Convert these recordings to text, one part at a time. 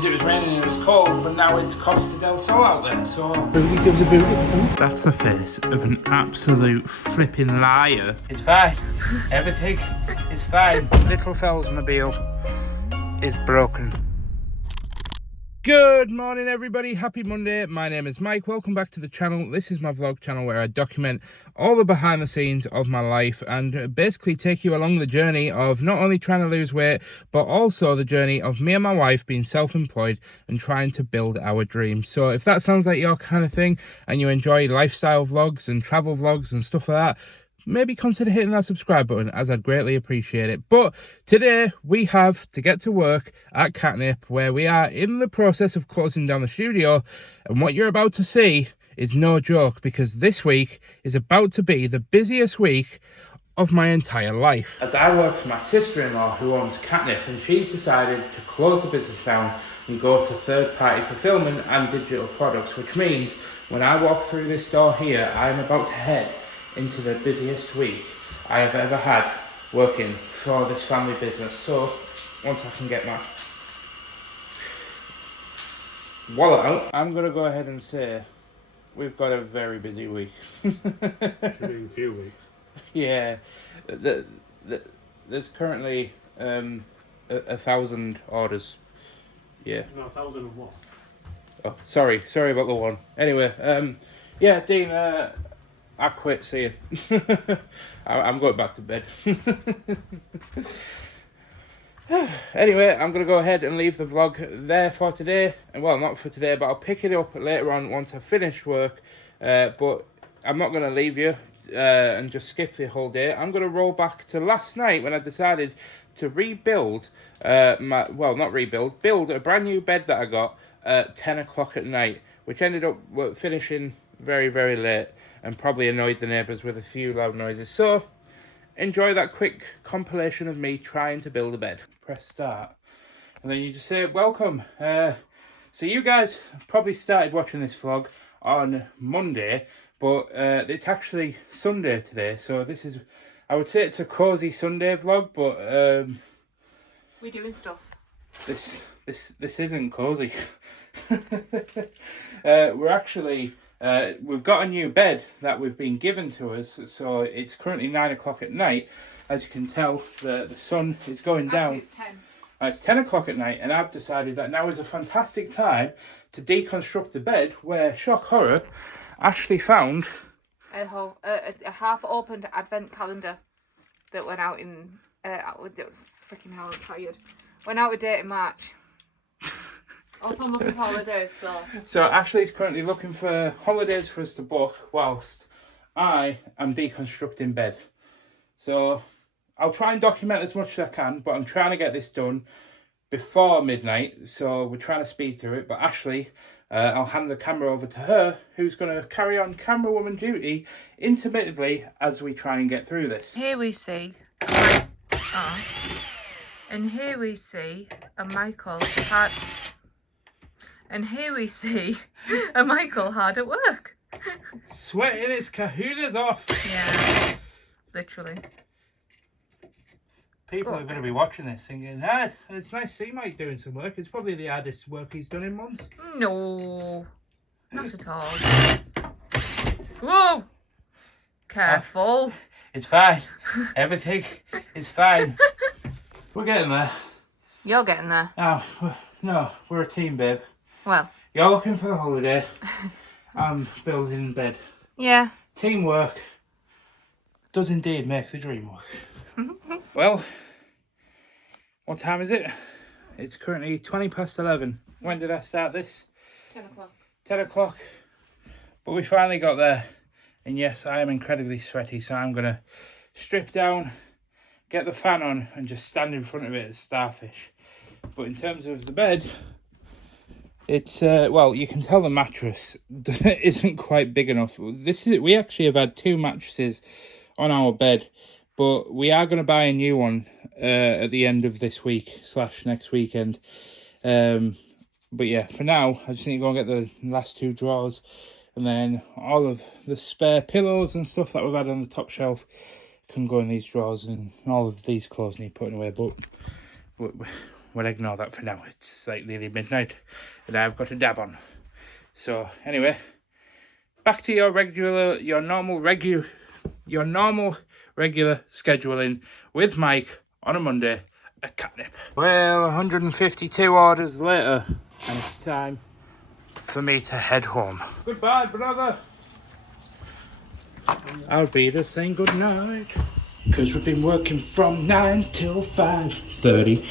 because it was raining and it was cold, but now it's Costa del Sol out there, so... That's the face of an absolute flipping liar. It's fine. Everything is fine. Little Fellsmobile is broken. Good morning, everybody. Happy Monday. My name is Mike. Welcome back to the channel. This is my vlog channel where I document all the behind the scenes of my life and basically take you along the journey of not only trying to lose weight, but also the journey of me and my wife being self-employed and trying to build our dreams. So if that sounds like your kind of thing and you enjoy lifestyle vlogs and travel vlogs and stuff like that, maybe consider hitting that subscribe button, as I'd greatly appreciate it. But today we have to get to work at Catnip, where we are in the process of closing down the studio, and what you're about to see is no joke, because this week is about to be the busiest week of my entire life. As I work for my sister-in-law who owns Catnip, and she's decided to close the business down and go to third-party fulfillment and digital products, which means when I walk through this door here, I'm about to head into the busiest week I have ever had working for this family business. So once I can get my wallet out, I'm going to go ahead and say we've got a very busy week. A few weeks. Yeah, there's currently 1,000 orders. Yeah. No, 1,000 of what? Oh, sorry about the one. Anyway, yeah, Dean, I quit, see you. I'm going back to bed. Anyway, I'm going to go ahead and leave the vlog there for today. Well, not for today, but I'll pick it up later on once I've finished work. But I'm not going to leave you and just skip the whole day. I'm going to roll back to last night when I decided to rebuild build a brand new bed that I got at 10 o'clock at night, which ended up finishing very, very late and probably annoyed the neighbours with a few loud noises. So, enjoy that quick compilation of me trying to build a bed. Press start. And then you just say, welcome. So you guys probably started watching this vlog on Monday, but it's actually Sunday today. So this is, I would say it's a cosy Sunday vlog, but... we're doing stuff. This isn't cosy. We're actually... we've got a new bed that we've been given to us, so it's currently 9 o'clock at night. As you can tell, the sun is going down. Actually, it's 10. It's 10 o'clock at night, and I've decided that now is a fantastic time to deconstruct the bed, where, shock horror, Ashley found... a half-opened advent calendar that went out in... freaking hell, I'm tired. Went out of date in March. Also, I'm looking for holidays, so Ashley's currently looking for holidays for us to book whilst I am deconstructing bed. So I'll try and document as much as I can, but I'm trying to get this done before midnight, so we're trying to speed through it. But Ashley, I'll hand the camera over to her, who's going to carry on camera woman duty intermittently as we try and get through this. Here we see... And here we see a Michael hard... And here we see a Michael hard at work. Sweating his kahunas off. Yeah, literally. People are going to be watching this thinking, it's nice to see Mike doing some work. It's probably the hardest work he's done in months. No, not at all. Whoa! Careful. It's fine. Everything is fine. We're getting there. You're getting there. Oh, no, we're a team, babe. Well. You're looking for the holiday. I'm building bed. Yeah. Teamwork does indeed make the dream work. Well, what time is it? It's currently 20 past 11. When did I start this? 10 o'clock. 10 o'clock. But we finally got there. And yes, I am incredibly sweaty, so I'm going to strip down, get the fan on, and just stand in front of it as starfish. But in terms of the bed, it's, well, you can tell the mattress isn't quite big enough. We actually have had 2 mattresses on our bed, but we are going to buy a new one at the end of this week / next weekend. But yeah, for now, I just need to go and get the last 2 drawers, and then all of the spare pillows and stuff that we've had on the top shelf can go in these drawers, and all of these clothes need putting away. But we'll ignore that for now. It's like nearly midnight and I've got a dab on. So anyway, back to your normal regular scheduling with Mike on a Monday at Catnip. Well, 152 orders later, and it's time for me to head home. Goodbye, brother. I'll be just saying good night. Cause we've been working from 9 till 5:30.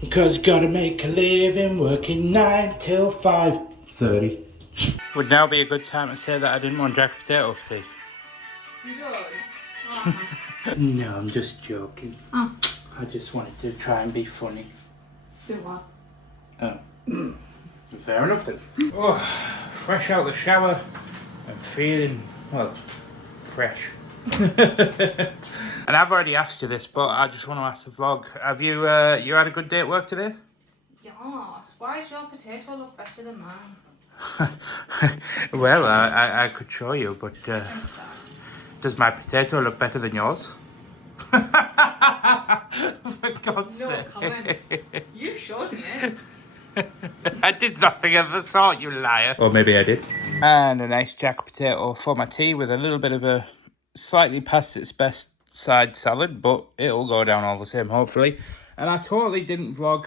Because gotta make a living working 9 till 5:30. Would now be a good time to say that I didn't want jack potato for tea. You don't? Oh. No, I'm just joking. Oh. I just wanted to try and be funny. Do what? Oh. Fair enough then. Oh, fresh out the shower. I'm feeling, well, fresh. And I've already asked you this, but I just want to ask the vlog. Have you you had a good day at work today? Yes. Why does your potato look better than mine? Well, I could show you, but does my potato look better than yours? For God's No sake. comment. You showed me it. I did nothing of the sort, you liar. Or maybe I did. And a nice jack potato for my tea with a little bit of a slightly past its best side salad, but it'll go down all the same, hopefully. And I totally didn't vlog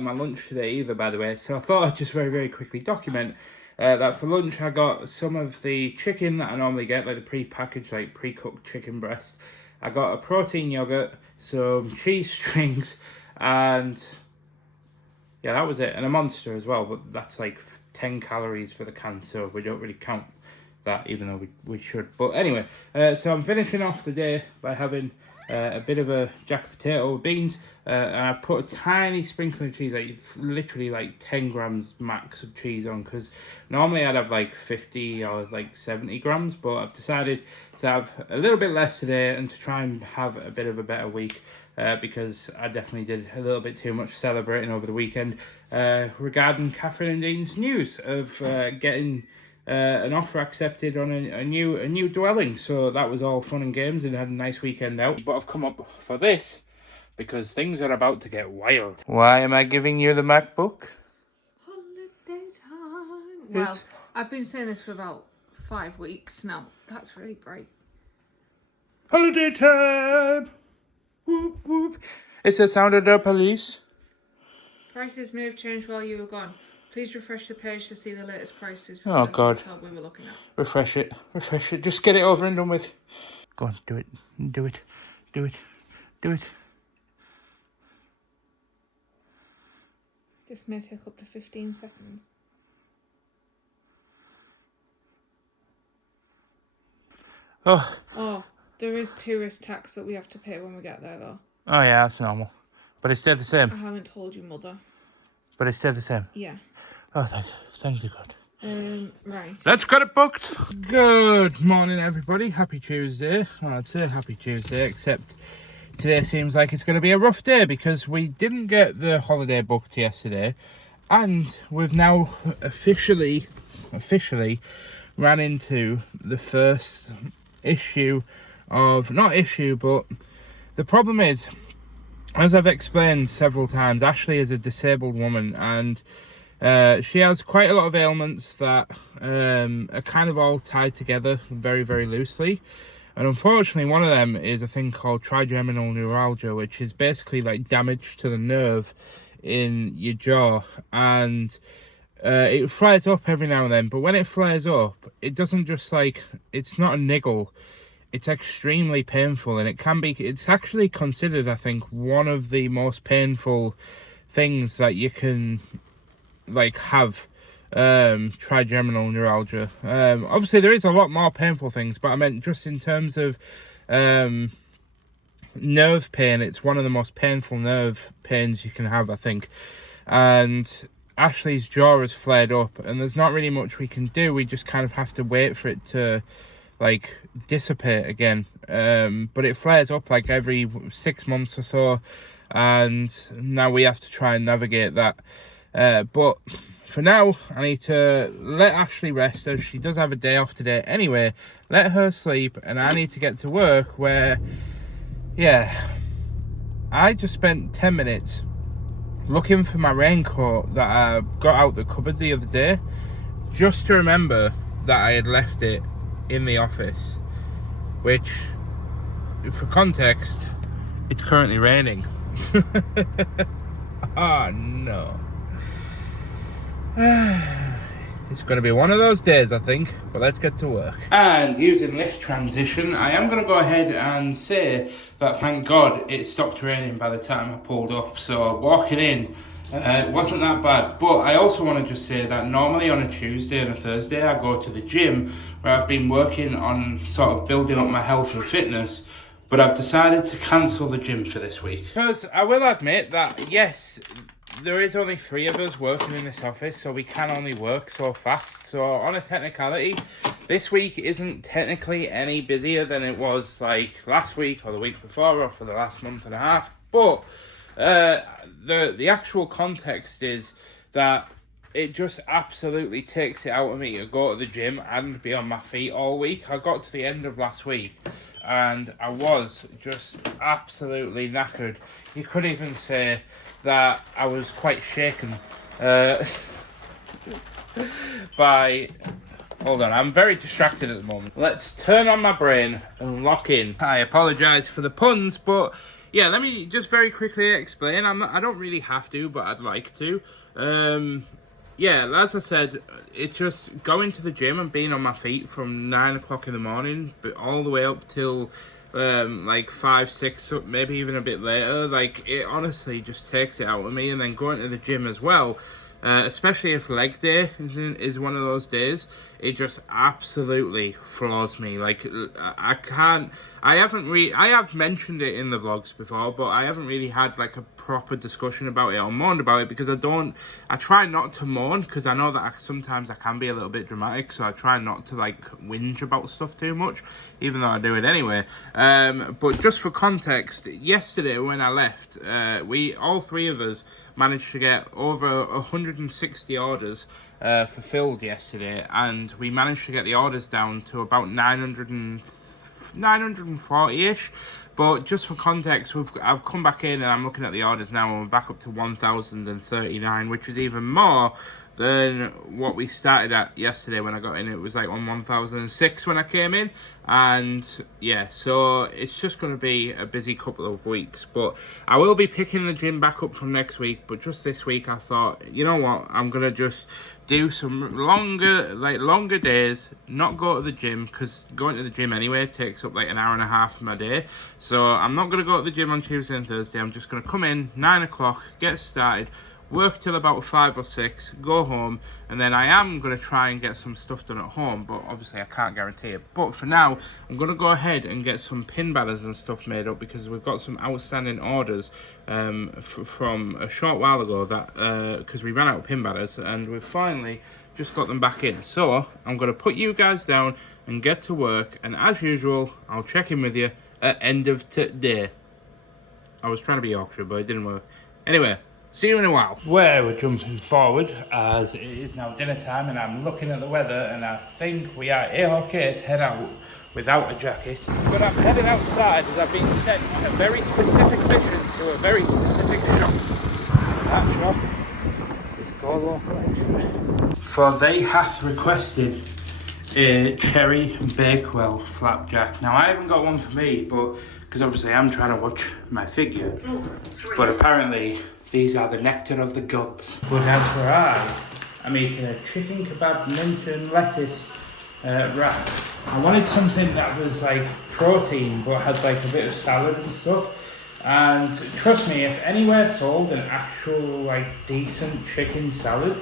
my lunch today either, by the way, so I thought I'd just very, very quickly document that for lunch I got some of the chicken that I normally get, like the pre-packaged, like pre-cooked chicken breast. I got a protein yogurt, some cheese strings, and yeah, that was it. And a Monster as well, but that's like 10 calories for the can, so we don't really count that, even though we should. But anyway, so I'm finishing off the day by having a bit of a jack potato with beans, and I've put a tiny sprinkling of cheese, like literally like 10 grams max of cheese on, because normally I'd have like 50 or like 70 grams, but I've decided to have a little bit less today and to try and have a bit of a better week, because I definitely did a little bit too much celebrating over the weekend regarding Catherine and Dean's news of getting an offer accepted on a new dwelling. So that was all fun and games and had a nice weekend out. But I've come up for this because things are about to get wild. Why am I giving you the MacBook? Holiday time. Well, I've been saying this for about 5 weeks now. That's really bright. Holiday time! Whoop whoop. It's the sound of the police. Prices may have changed while you were gone. Please refresh the page to see the latest prices. Oh, God. We were looking at. Refresh it. Refresh it. Just get it over and done with. Go on, do it. Do it. Do it. Do it. This may take up to 15 seconds. Oh, there is tourist tax that we have to pay when we get there, though. Oh, yeah, that's normal. But it's still the same. I haven't told you, Mother. But it's still the same. Yeah. Oh, thank you, God. Right. Let's get it booked. Good morning, everybody. Happy Tuesday. Well, I'd say happy Tuesday, except today seems like it's going to be a rough day because we didn't get the holiday booked yesterday, and we've now officially ran into the first issue of, not issue, but the problem is, as I've explained several times, Ashleigh is a disabled woman, and she has quite a lot of ailments that are kind of all tied together very, very loosely. And unfortunately, one of them is a thing called trigeminal neuralgia, which is basically like damage to the nerve in your jaw. And it flares up every now and then. But when it flares up, it doesn't just like, it's not a niggle. It's extremely painful, and it's actually considered, I think, one of the most painful things that you can like have, trigeminal neuralgia. Obviously there is a lot more painful things, but I meant just in terms of nerve pain, it's one of the most painful nerve pains you can have, I think. And Ashleigh's jaw has flared up, and there's not really much we can do. We just kind of have to wait for it to like dissipate again. But it flares up like every 6 months or so, and now we have to try and navigate that. But for now, I need to let Ashleigh rest, as she does have a day off today anyway. Let her sleep, and I need to get to work where, yeah, I just spent 10 minutes looking for my raincoat that I got out the cupboard the other day, just to remember that I had left it in the office, which, for context, it's currently raining. Oh no. It's going to be one of those days, I think, but let's get to work. And using this transition, I am going to go ahead and say that thank God it stopped raining by the time I pulled up. So walking in, it wasn't that bad. But I also want to just say that normally on a Tuesday and a Thursday, I go to the gym where I've been working on sort of building up my health and fitness. But I've decided to cancel the gym for this week. Because I will admit that, yes, there is only 3 of us working in this office, so we can only work so fast. So on a technicality, this week isn't technically any busier than it was like last week or the week before or for the last month and a half. But the actual context is that it just absolutely takes it out of me to go to the gym and be on my feet all week. I got to the end of last week and I was just absolutely knackered. You could even say that I was quite shaken by... Hold on, I'm very distracted at the moment. Let's turn on my brain and lock in. I apologise for the puns, but yeah, let me just very quickly explain. I don't really have to, but I'd like to. Yeah, as I said, it's just going to the gym and being on my feet from 9 o'clock in the morning, but all the way up till like 5, 6, maybe even a bit later. Like, it honestly just takes it out of me. And then going to the gym as well, especially if leg day is one of those days, it just absolutely floors me. Like, I have mentioned it in the vlogs before, but I haven't really had like a proper discussion about it or moaned about it, because I try not to moan, because I know that sometimes I can be a little bit dramatic, so I try not to like whinge about stuff too much, even though I do it anyway. But just for context, yesterday when I left, all 3 of us managed to get over 160 orders fulfilled yesterday, and we managed to get the orders down to about 940-ish. But just for context, I've come back in and I'm looking at the orders now, and we're back up to 1,039, which is even more than what we started at yesterday when I got in. It was like on 1,006 when I came in. And yeah, so it's just going to be a busy couple of weeks. But I will be picking the gym back up from next week. But just this week I thought, you know what, I'm going to just do some longer days, not go to the gym, because going to the gym anyway takes up like an hour and a half of my day. So I'm not going to go to the gym on Tuesday and Thursday. I'm just going to come in 9 o'clock, get started, work till about 5 or 6, go home, and then I am going to try and get some stuff done at home, but obviously I can't guarantee it. But for now, I'm going to go ahead and get some pin batters and stuff made up, because we've got some outstanding orders from a short while ago, that because we ran out of pin batters, and we've finally just got them back in. So I'm going to put you guys down and get to work, and as usual, I'll check in with you at end of today. I was trying to be Yorkshire, but it didn't work. Anyway, see you in a while. We're jumping forward, as it is now dinner time, and I'm looking at the weather, and I think we are okay to head out without a jacket. But I'm heading outside as I've been sent on a very specific mission to a very specific shop. That shop is Go Local Extra. For they hath requested a cherry Bakewell flapjack. Now I haven't got one for me, but because obviously I'm trying to watch my figure, but apparently these are the nectar of the gods. But as for I'm eating a chicken kebab mint and lettuce wrap. I wanted something that was like protein but had like a bit of salad and stuff. And trust me, if anywhere sold an actual like decent chicken salad,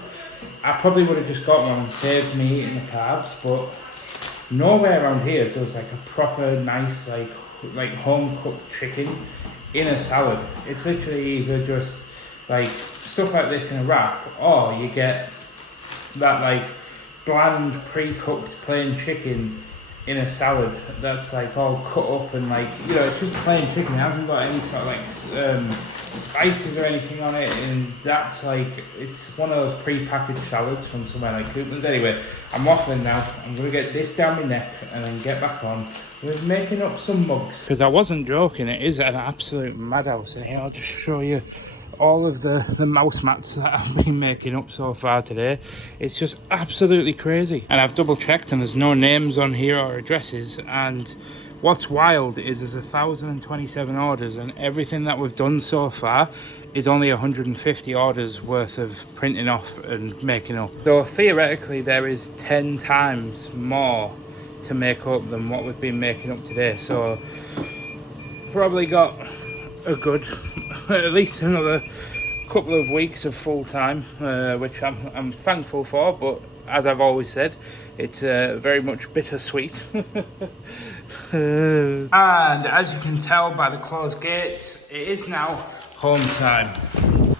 I probably would have just got one and saved me eating the carbs. But nowhere around here does like a proper nice like home cooked chicken in a salad. It's literally either just like stuff like this in a wrap, or you get that like bland pre-cooked plain chicken in a salad that's like all cut up and like, you know, it's just plain chicken. It hasn't got any sort of like spices or anything on it, and that's like, it's one of those pre-packaged salads from somewhere like Coopman's. Anyway, I'm waffling now. I'm gonna get this down my neck and then get back on with making up some mugs, because I wasn't joking, it is an absolute madhouse in here. I'll just show you all of the mouse mats that I've been making up so far today. It's just absolutely crazy. And I've double checked and there's no names on here or addresses. And what's wild is there's 1,027 orders and everything that we've done so far is only 150 orders worth of printing off and making up. So theoretically there is 10 times more to make up than what we've been making up today. So probably got a good at least another couple of weeks of full time, which I'm thankful for, but as I've always said, it's very much bittersweet. And as you can tell by the closed gates, it is now home time.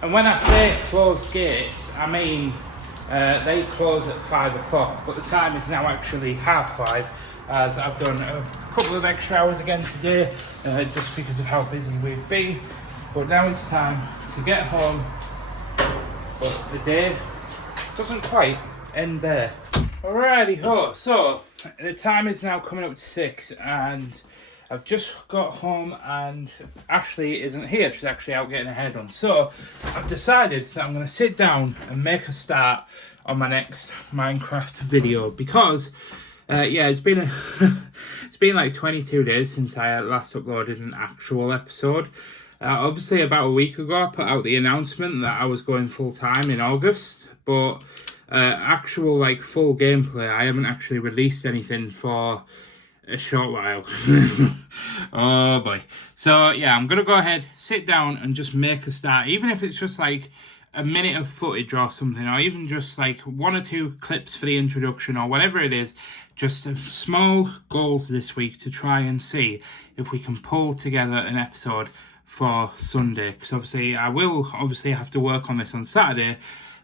And when I say closed gates, I mean they close at 5 o'clock, but the time is now actually 5:30, as I've done a couple of extra hours again today, just because of how busy we've been. But now it's time to get home, but the day doesn't quite end there. Alrighty ho, so the time is now coming up to 6 and I've just got home and Ashleigh isn't here, she's actually out getting her hair done. So I've decided that I'm going to sit down and make a start on my next Minecraft video because yeah, it's been it's been like 22 days since I last uploaded an actual episode. Obviously about a week ago I put out the announcement that I was going full time in August, but actual like full gameplay I haven't actually released anything for a short while. Oh boy. So yeah, I'm gonna go ahead, sit down and just make a start, even if it's just like a minute of footage or something, or even just like 1 or 2 clips for the introduction or whatever it is. Just small goals this week to try and see if we can pull together an episode for Sunday, because obviously I will have to work on this on Saturday,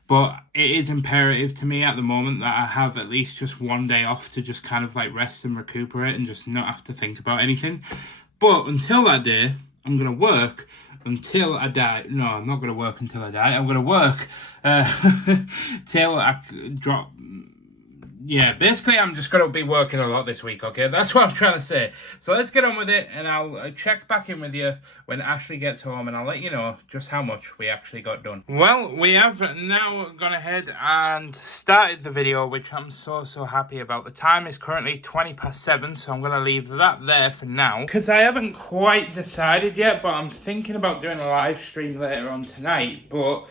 but it is imperative to me at the moment that I have at least just one day off to just kind of like rest and recuperate and just not have to think about anything. But until that day, I'm going to work until I die. No, I'm not going to work until I die. I'm going to work till I drop. Yeah, basically I'm just going to be working a lot this week, okay? That's what I'm trying to say. So let's get on with it, and I'll check back in with you when Ashleigh gets home, and I'll let you know just how much we actually got done. Well, we have now gone ahead and started the video, which I'm so happy about. The time is currently 7:20, so I'm going to leave that there for now, because I haven't quite decided yet, but I'm thinking about doing a live stream later on tonight, but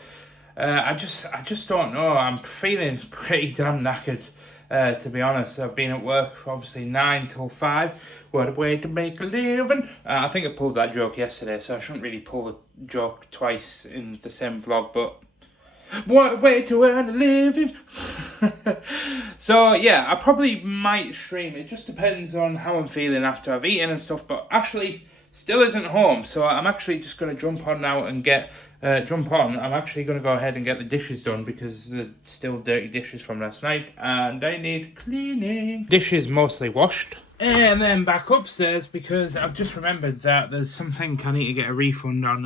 I just don't know. I'm feeling pretty damn knackered. To be honest, I've been at work obviously 9 till 5. What a way to make a living. I think I pulled that joke yesterday, so I shouldn't really pull the joke twice in the same vlog, but what a way to earn a living. So yeah, I probably might stream. It just depends on how I'm feeling after I've eaten and stuff, but Ashleigh still isn't home, so I'm actually just going to jump on now and get I'm actually going to go ahead and get the dishes done because they're still dirty dishes from last night and I need cleaning. Dishes mostly washed. And then back upstairs because I've just remembered that there's something I need to get a refund on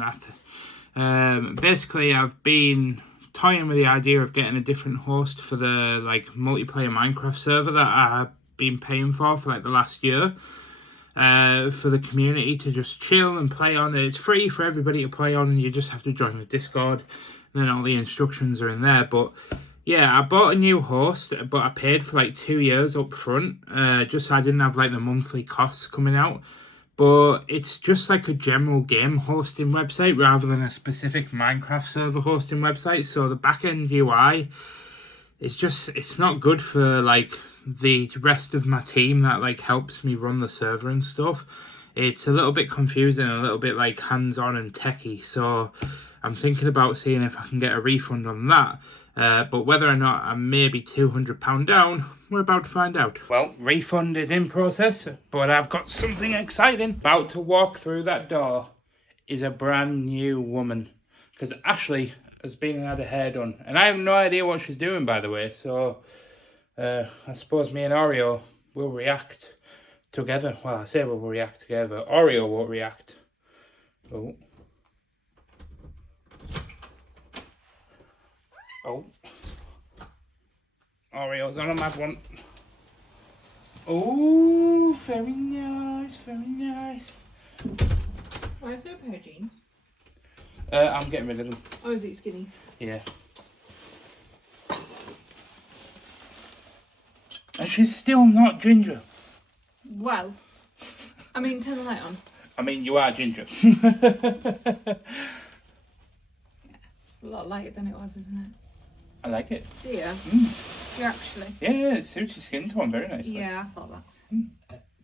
that. Basically I've been toying with the idea of getting a different host for the like multiplayer Minecraft server that I've been paying for like the last year. For the community to just chill and play on. It's free for everybody to play on, and you just have to join the Discord, and then all the instructions are in there. But yeah, I bought a new host, but I paid for like 2 years up front, just so I didn't have like the monthly costs coming out. But it's just like a general game hosting website rather than a specific Minecraft server hosting website. So the back-end UI it's not good for like the rest of my team that like helps me run the server and stuff. It's a little bit confusing and a little bit like hands-on and techie, so I'm thinking about seeing if I can get a refund on that. But whether or not I'm maybe £200 down, we're about to find out. Well, refund is in process, but I've got something exciting. About to walk through that door is a brand new woman, because Ashleigh has been and had her hair done, and I have no idea what she's doing, by the way, so I suppose me and Oreo will react together. Well, I say we'll react together. Oreo won't react. Oh. Oh. Oreo's on a mad one. Oh, very nice, very nice. Why is there a pair of jeans? I'm getting rid of them. Oh, is it skinnies? Yeah. And she's still not ginger. Well, I mean, turn the light on. I mean, you are ginger. It's a lot lighter than it was, isn't it? I like it. Do you? Do you actually? Yeah, it suits your skin tone very nicely. Yeah, I thought that.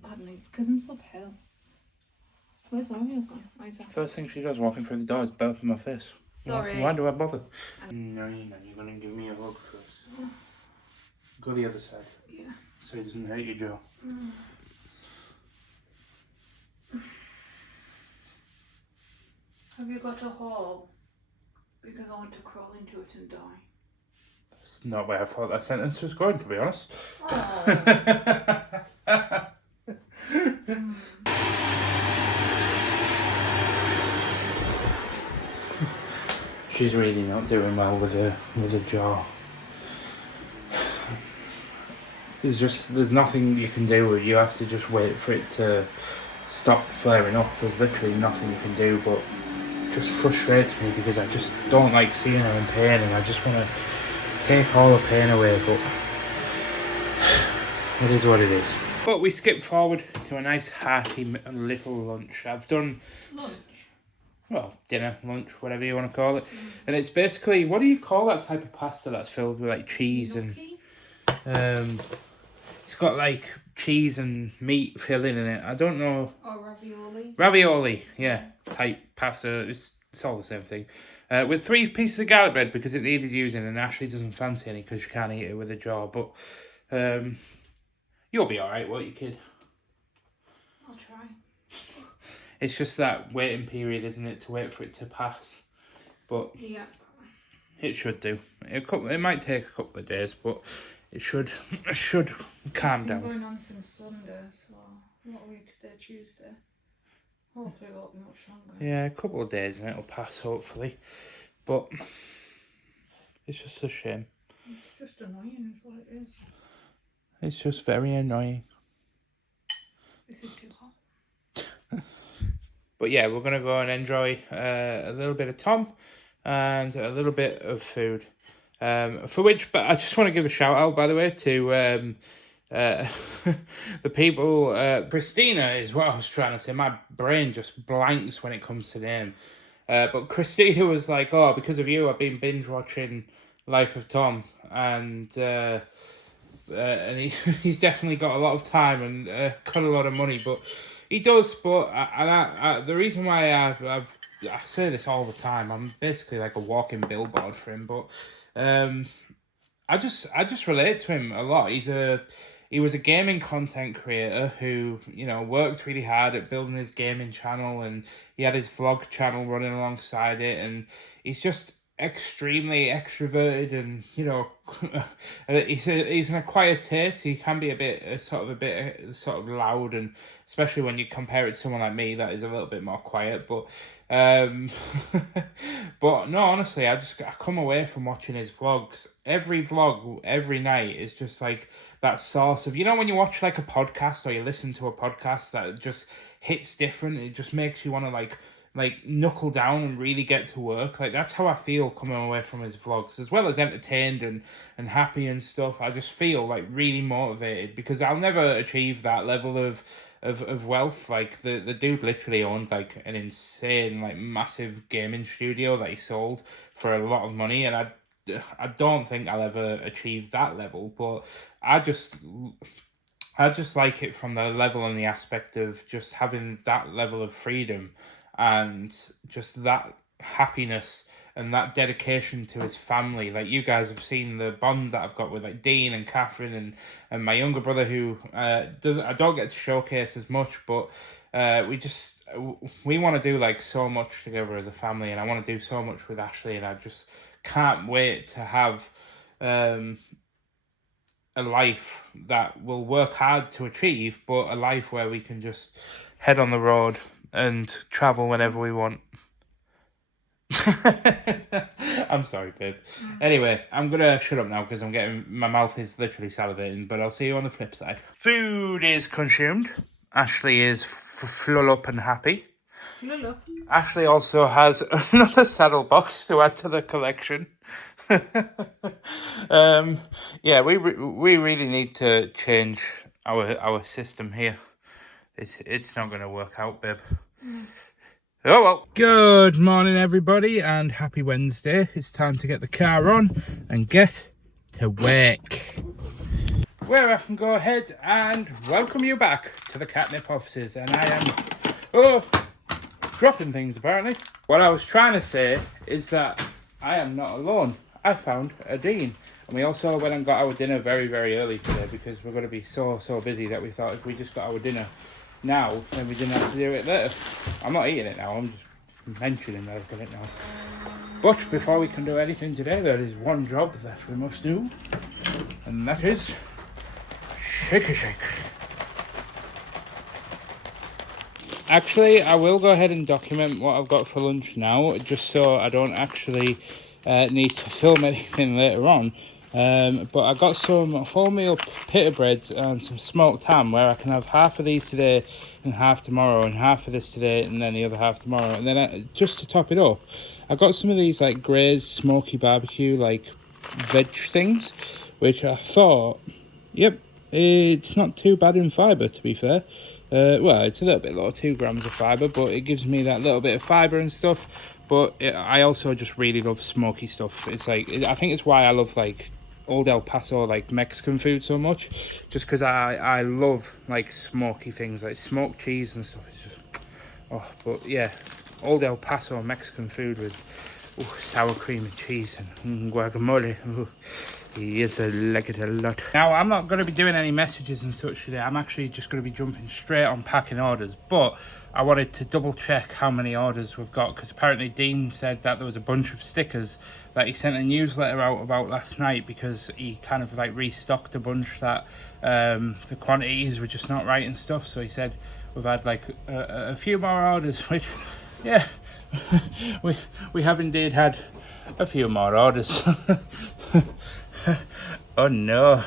Pardon me, it's because I'm so pale. Where's Ariel gone? Where's that? First thing she does walking through the door is burp in my face. Sorry. Why do I bother? No, you're going to give me a hug first. Go the other side. Yeah. So he doesn't hurt your jaw. Have you got a hole? Because I want to crawl into it and die. That's not where I thought that sentence was going, to be honest. She's really not doing well with her jaw. There's nothing you can do. You have to just wait for it to stop flaring up. There's literally nothing you can do, but it just frustrates me because I just don't like seeing her in pain, and I just want to take all the pain away, but it is what it is. But we skip forward to a nice hearty little lunch. I've done Lunch? well, dinner, lunch, whatever you want to call it. And it's basically, what do you call that type of pasta that's filled with like cheese Gnocchi? and it's got like cheese and meat filling in it. I don't know. Or ravioli? Ravioli, yeah, type pasta. It's all the same thing. With 3 pieces of garlic bread because it needed using, and Ashley doesn't fancy any because she can't eat it with a jaw. But you'll be all right, won't you, kid? I'll try. It's just that waiting period, isn't it, to wait for it to pass. But Yeah. it should do. It might take a couple of days, but it should calm It's been down. going on since Sunday, so what are we today? Tuesday. Hopefully it won't be much longer. Yeah, a couple of days and it'll pass, hopefully. But it's just a shame. It's just annoying, is what it is. It's just very annoying. This is too hot. But yeah, we're going to go and enjoy a little bit of Tom and a little bit of food. For which, but I just want to give a shout out, by the way, to the people. Christina is what I was trying to say. My brain just blanks when it comes to name. But Christina was like, oh, because of you, I've been binge watching Life of Tom. And he's definitely got a lot of time and got a lot of money, but he does. But I the reason why I say this all the time, I'm basically like a walking billboard for him. But I just relate to him a lot. He was a gaming content creator who, worked really hard at building his gaming channel, and he had his vlog channel running alongside it, and he's just extremely extroverted, and he's an acquired taste. He can be a bit sort of loud, and especially when you compare it to someone like me that is a little bit more quiet. But but no, honestly, I come away from watching his vlogs. Every vlog every night is just like that source of, when you watch like a podcast or you listen to a podcast that just hits different. It just makes you want to like knuckle down and really get to work. Like, that's how I feel coming away from his vlogs, as well as entertained and happy and stuff. I just feel like really motivated, because I'll never achieve that level of wealth. Like, the dude literally owned like an insane, like, massive gaming studio that he sold for a lot of money, and I don't think I'll ever achieve that level, but I just like it from the level and the aspect of just having that level of freedom and just that happiness and that dedication to his family. Like, you guys have seen the bond that I've got with like Dean and Catherine and my younger brother, who I don't get to showcase as much, but we want to do like so much together as a family, and I want to do so much with Ashley, and I just can't wait to have a life that we'll work hard to achieve, but a life where we can just head on the road and travel whenever we want. I'm sorry, babe. Anyway, I'm gonna shut up now because my mouth is literally salivating, but I'll see you on the flip side. Food is consumed. Ashley is full up and happy. Lulu. Ashley also has another saddle box to add to the collection. Yeah, we really need to change our system here. It's not going to work out, babe. Oh well. Good morning, everybody, and happy Wednesday. It's time to get the car on and get to work. Where I can go ahead and welcome you back to the Catnip offices, and I am dropping things apparently. What I was trying to say is that I am not alone. I found a Dean, and we also went and got our dinner very early today because we're going to be so busy that we thought if we just got our dinner now, then we didn't have to do it later. I'm not eating it now, I'm just mentioning that I've got it now. But before we can do anything today, there is one job that we must do, and that is shake a shake. Actually, I will go ahead and document what I've got for lunch now, just so I don't actually need to film anything later on. But I got some wholemeal pita breads and some smoked ham, where I can have half of these today and half tomorrow, and half of this today and then the other half tomorrow. And then just to top it up, I got some of these like Gray's smoky barbecue like veg things, which I thought, yep, it's not too bad in fibre, to be fair. Well, it's a little bit low, 2 grams of fibre, but it gives me that little bit of fibre and stuff. But I also just really love smoky stuff. It's like, I think it's why I love like Old El Paso, like Mexican food so much, just because I love like smoky things, like smoked cheese and stuff. It's just, oh, but yeah, Old El Paso Mexican food with sour cream and cheese and guacamole. Yes, I like it a lot. Now, I'm not going to be doing any messages and such today. I'm actually just going to be jumping straight on packing orders. But I wanted to double check how many orders we've got, because apparently Dean said that there was a bunch of stickers that he sent a newsletter out about last night, because he kind of like restocked a bunch that the quantities were just not right and stuff. So he said we've had like a few more orders, which, yeah, we have indeed had a few more orders. Oh no,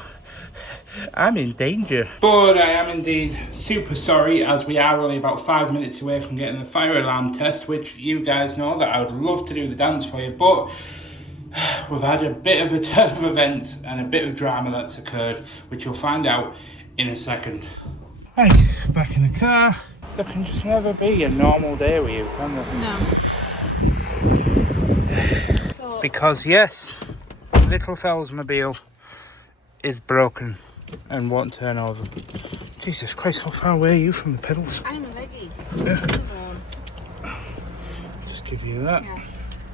I'm in danger. But I am indeed super sorry, as we are only about 5 minutes away from getting the fire alarm test, which you guys know that I would love to do the dance for you, but we've had a bit of a turn of events and a bit of drama that's occurred, which you'll find out in a second. Right, back in the car. There can just never be a normal day with you, can there? No. Because yes, little Fellsmobile is broken and won't turn over. Jesus Christ, how far away are you from the pedals? I'm leggy. Yeah. Just give you that. Yeah.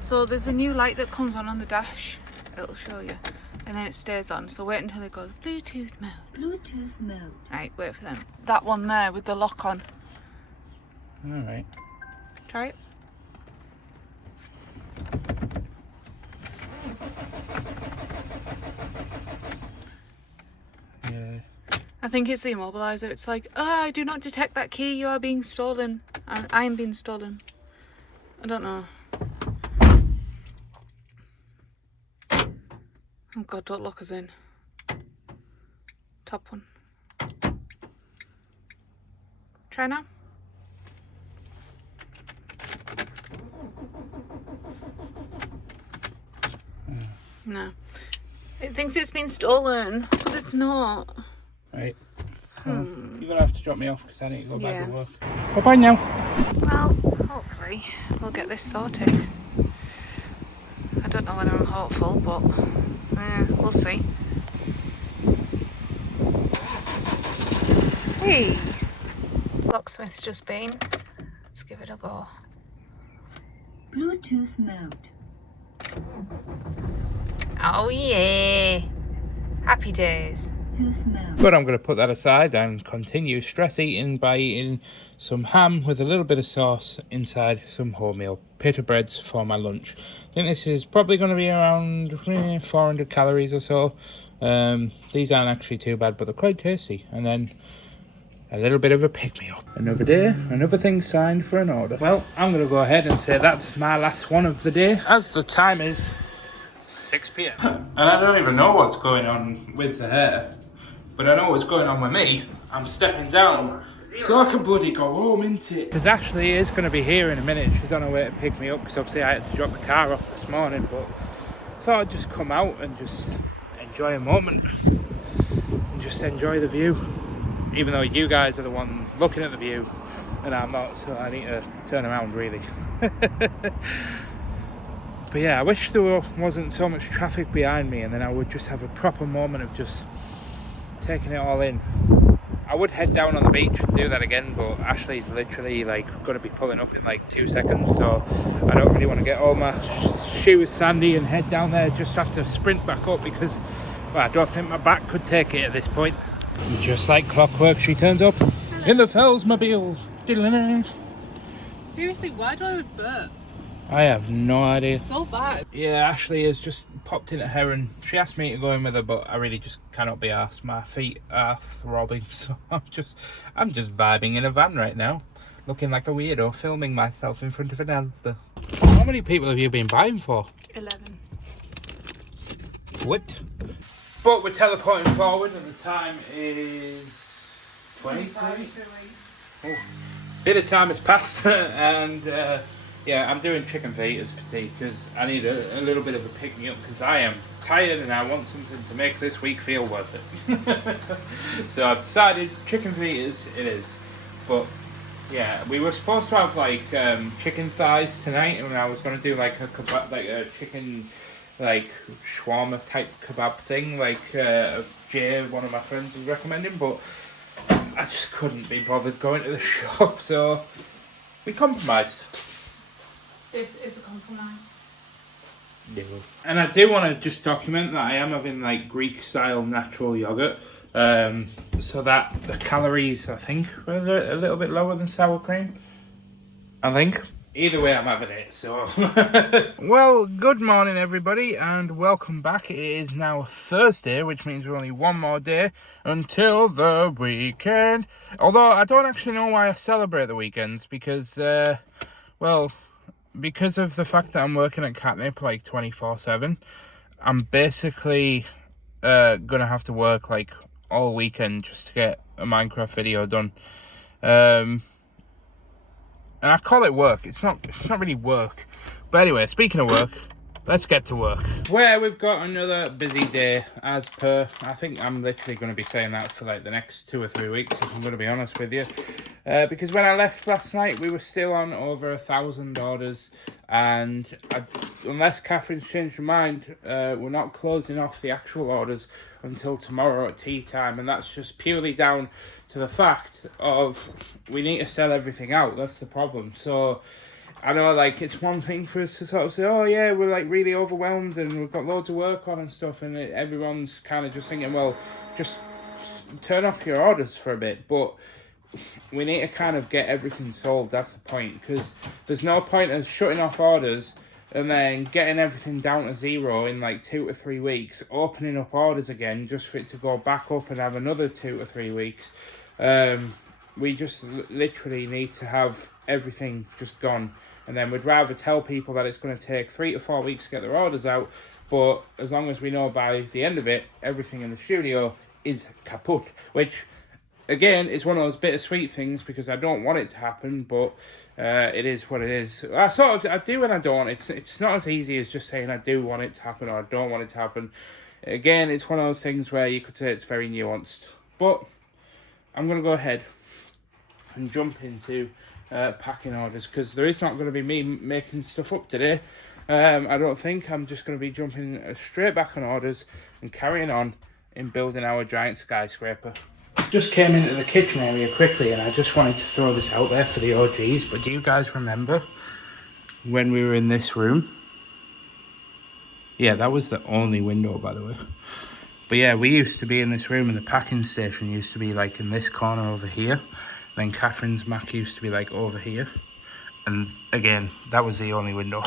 So there's a new light that comes on the dash. It'll show you. And then it stays on. So wait until it goes Bluetooth mode. Bluetooth mode. Right, wait for them. That one there with the lock on. Alright. Try it. Yeah. I think it's the immobilizer. It's like, I do not detect that key. You are being stolen. And I am being stolen. I don't know. Oh God, don't lock us in. Top one. Try now. No. It thinks it's been stolen, but it's not. Right. You're going to have to drop me off because I need to go back to work. Bye-bye now. Well, hopefully we'll get this sorted. I don't know whether I'm hopeful, but we'll see. Hey! Locksmith's just been. Let's give it a go. Bluetooth mode. Oh yeah! Happy days. But I'm going to put that aside and continue stress eating by eating some ham with a little bit of sauce inside some wholemeal pita breads for my lunch. I think this is probably going to be around 400 calories or so. These aren't actually too bad, but they're quite tasty. And then a little bit of a pick-me-up. Another day, another thing signed for an order. Well, I'm going to go ahead and say that's my last one of the day, as the time is 6 p.m. And I don't even know what's going on with the hair, but I know what's going on with me. I'm stepping down So I can bloody go home, innit? Because Ashley is going to be here in a minute. She's on her way to pick me up because obviously I had to drop the car off this morning. But I thought I'd just come out and just enjoy a moment and just enjoy the view. Even though you guys are the one looking at the view and I'm not, so I need to turn around really. But yeah, I wish there wasn't so much traffic behind me and then I would just have a proper moment of just taking it all in. I would head down on the beach and do that again, but Ashley's literally like going to be pulling up in like 2 seconds, so I don't really want to get all my shoes sandy and head down there. Just have to sprint back up because, well, I don't think my back could take it at this point. Just like clockwork, she turns up. Hello. In the Fellsmobile. Seriously, why do I always burp? I have no idea. So bad. Yeah, Ashley has just popped in at her and she asked me to go in with her, but I really just cannot be asked. My feet are throbbing, so I'm just vibing in a van right now, looking like a weirdo, filming myself in front of an Asda. How many people have you been buying for? 11. What? But we're teleporting forward and the time is 20. Oh. Bit of time has passed and yeah, I'm doing chicken fajitas for tea because I need a little bit of a pick me up because I am tired and I want something to make this week feel worth it. So I've decided chicken fajitas it is. But yeah, we were supposed to have like chicken thighs tonight and I was going to do like a kebab, like a chicken like shawarma type kebab thing like Jay, one of my friends, was recommending, but I just couldn't be bothered going to the shop, so we compromised. This is a compromise. No. And I do want to just document that I am having like Greek style natural yogurt, so that the calories I think were a little bit lower than sour cream. I think. Either way, I'm having it, so. Well, good morning, everybody, and welcome back. It is now Thursday, which means we're only one more day until the weekend. Although, I don't actually know why I celebrate the weekends, because, well, because of the fact that I'm working at Catnip, like, 24/7, I'm basically gonna have to work, like, all weekend just to get a Minecraft video done. And I call it work. It's not really work. But anyway, speaking of work, let's get to work. Where we've got another busy day, as per. I think I'm literally going to be saying that for like the next 2 or 3 weeks, if I'm going to be honest with you. Because when I left last night, we were still on over 1,000 orders. And unless Catherine's changed her mind, we're not closing off the actual orders until tomorrow at tea time. And that's just purely down to the fact of we need to sell everything out. That's the problem. So I know, like, it's one thing for us to sort of say, oh yeah, we're like really overwhelmed and we've got loads of work on and stuff, and everyone's kind of just thinking, well, just turn off your orders for a bit. But we need to kind of get everything sold. That's the point, because there's no point of shutting off orders and then getting everything down to zero in like 2 to 3 weeks, opening up orders again just for it to go back up and have another 2 to 3 weeks. We just literally need to have everything just gone, and then we'd rather tell people that it's going to take 3 to 4 weeks to get their orders out, but as long as we know by the end of it everything in the studio is kaput, which again is one of those bittersweet things because I don't want it to happen, but it is what it is. I do and I don't. It's not as easy as just saying I do want it to happen or I don't want it to happen. Again, it's one of those things where you could say it's very nuanced, but I'm going to go ahead and jump into packing orders because there is not going to be me making stuff up today. I don't think. I'm just going to be jumping straight back on orders and carrying on in building our giant skyscraper. Just came into the kitchen area quickly and I just wanted to throw this out there for the OGs, but do you guys remember when we were in this room? Yeah, that was the only window, by the way. But yeah, we used to be in this room and the packing station used to be like in this corner over here. Then Catherine's Mac used to be like over here. And again, that was the only window.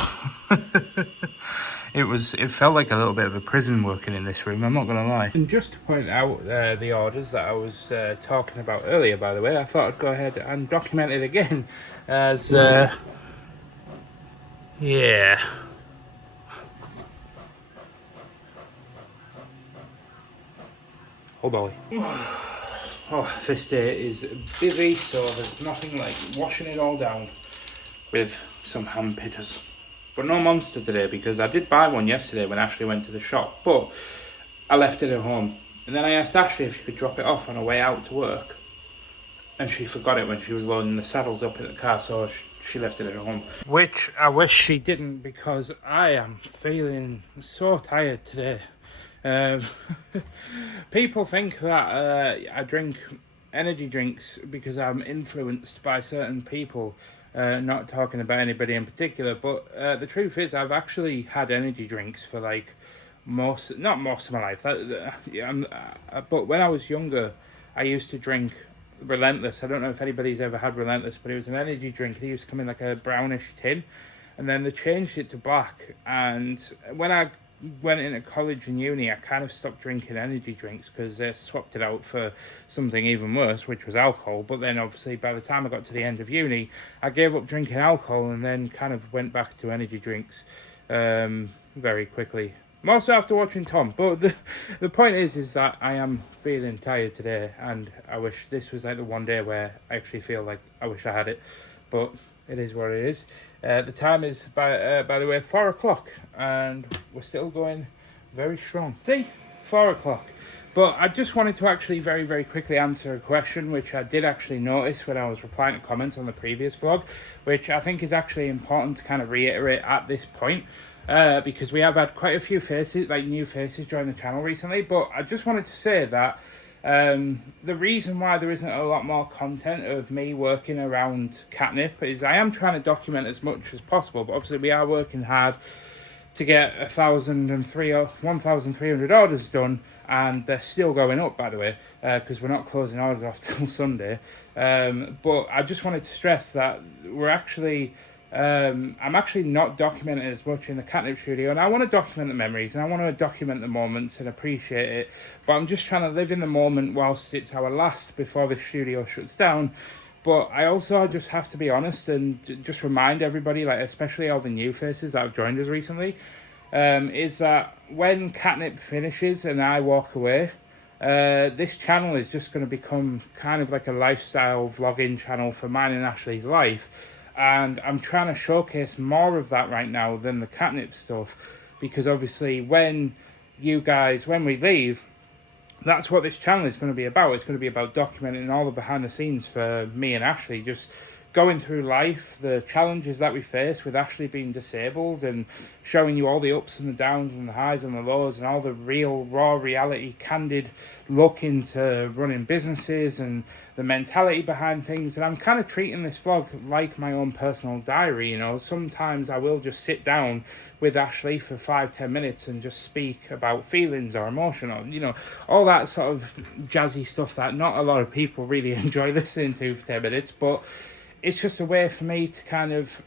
It felt like a little bit of a prison working in this room, I'm not going to lie. And just to point out the orders that I was talking about earlier, by the way, I thought I'd go ahead and document it again as, yeah. Oh boy. Oh, this day is busy, so there's nothing like washing it all down with some hand pitters. But no monster today, because I did buy one yesterday when Ashley went to the shop, but I left it at home. And then I asked Ashley if she could drop it off on her way out to work, and she forgot it when she was loading the saddles up in the car, so she left it at home. Which I wish she didn't, because I am feeling so tired today. People think that I drink energy drinks because I'm influenced by certain people, not talking about anybody in particular, but the truth is I've actually had energy drinks for like not most of my life, but when I was younger I used to drink Relentless. I don't know if anybody's ever had Relentless, but it was an energy drink. It used to come in like a brownish tin, and then they changed it to black, and when I went into college and uni, I kind of stopped drinking energy drinks because they swapped it out for something even worse, which was alcohol. But then obviously by the time I got to the end of uni, I gave up drinking alcohol and then kind of went back to energy drinks very quickly. Mostly after watching Tom. But the point is that I am feeling tired today, and I wish this was like the one day where I actually feel like I wish I had it. But it is what it is. The time is, by the way, 4 o'clock, and we're still going very strong. See? 4 o'clock. But I just wanted to actually very, very quickly answer a question which I did actually notice when I was replying to comments on the previous vlog, which I think is actually important to kind of reiterate at this point, because we have had quite a few faces, like new faces join the channel recently. But I just wanted to say that the reason why there isn't a lot more content of me working around Catnip is I am trying to document as much as possible, but obviously we are working hard to get 1,300 orders done, and they're still going up, by the way, because we're not closing orders off till Sunday. But I just wanted to stress that we're actually I'm actually not documenting as much in the Catnip studio, and I want to document the memories and I want to document the moments and appreciate it, but I'm just trying to live in the moment whilst it's our last before the studio shuts down. But I also just have to be honest and just remind everybody, like especially all the new faces that have joined us recently, is that when Catnip finishes and I walk away, this channel is just going to become kind of like a lifestyle vlogging channel for mine and Ashley's life. And I'm trying to showcase more of that right now than the Catnip stuff, because obviously when we leave, that's what this channel is going to be about. It's going to be about documenting all the behind the scenes for me and Ashley, just going through life, the challenges that we face with Ashley being disabled, and showing you all the ups and the downs and the highs and the lows and all the real, raw reality, candid look into running businesses and the mentality behind things. And I'm kind of treating this vlog like my own personal diary, you know. Sometimes I will just sit down with Ashley for 5-10 minutes and just speak about feelings or emotion, or, you know, all that sort of jazzy stuff that not a lot of people really enjoy listening to for 10 minutes, but it's just a way for me to kind of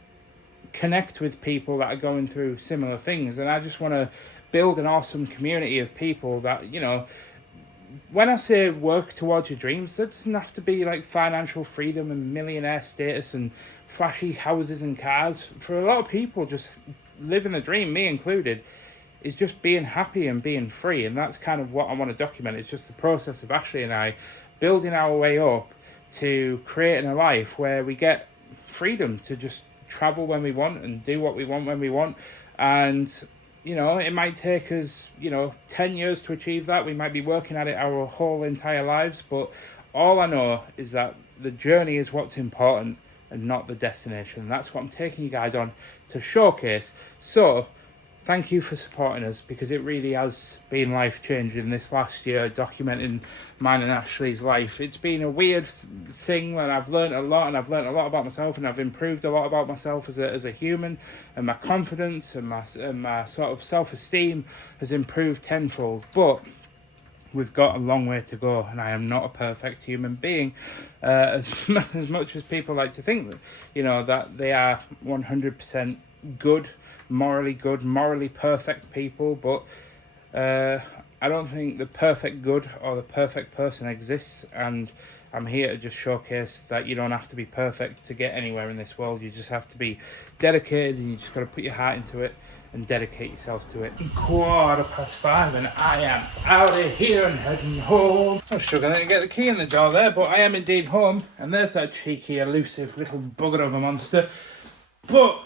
connect with people that are going through similar things. And I just want to build an awesome community of people that, you know, when I say work towards your dreams, that doesn't have to be like financial freedom and millionaire status and flashy houses and cars. For a lot of people, just living the dream, me included, is just being happy and being free. And that's kind of what I want to document. It's just the process of Ashley and I building our way up to creating a life where we get freedom to just travel when we want and do what we want when we want. And, you know, it might take us, 10 years to achieve that. We might be working at it our whole entire lives, but all I know is that the journey is what's important and not the destination. That's what I'm taking you guys on to showcase. So thank you for supporting us, because it really has been life-changing this last year, documenting mine and Ashley's life. It's been a weird thing when I've learned a lot, and I've learned a lot about myself, and I've improved a lot about myself as a human, and my confidence and my sort of self-esteem has improved tenfold. But we've got a long way to go, and I am not a perfect human being, as much as people like to think that, that they are 100% good, morally perfect people. But I don't think the perfect good or the perfect person exists, and I'm here to just showcase that you don't have to be perfect to get anywhere in this world. You just have to be dedicated, and you just got to put your heart into it and dedicate yourself to it. 5:15 and I am out of here and heading home. I'm struggling to get the key in the door there, but I am indeed home. And there's that cheeky, elusive little bugger of a monster. But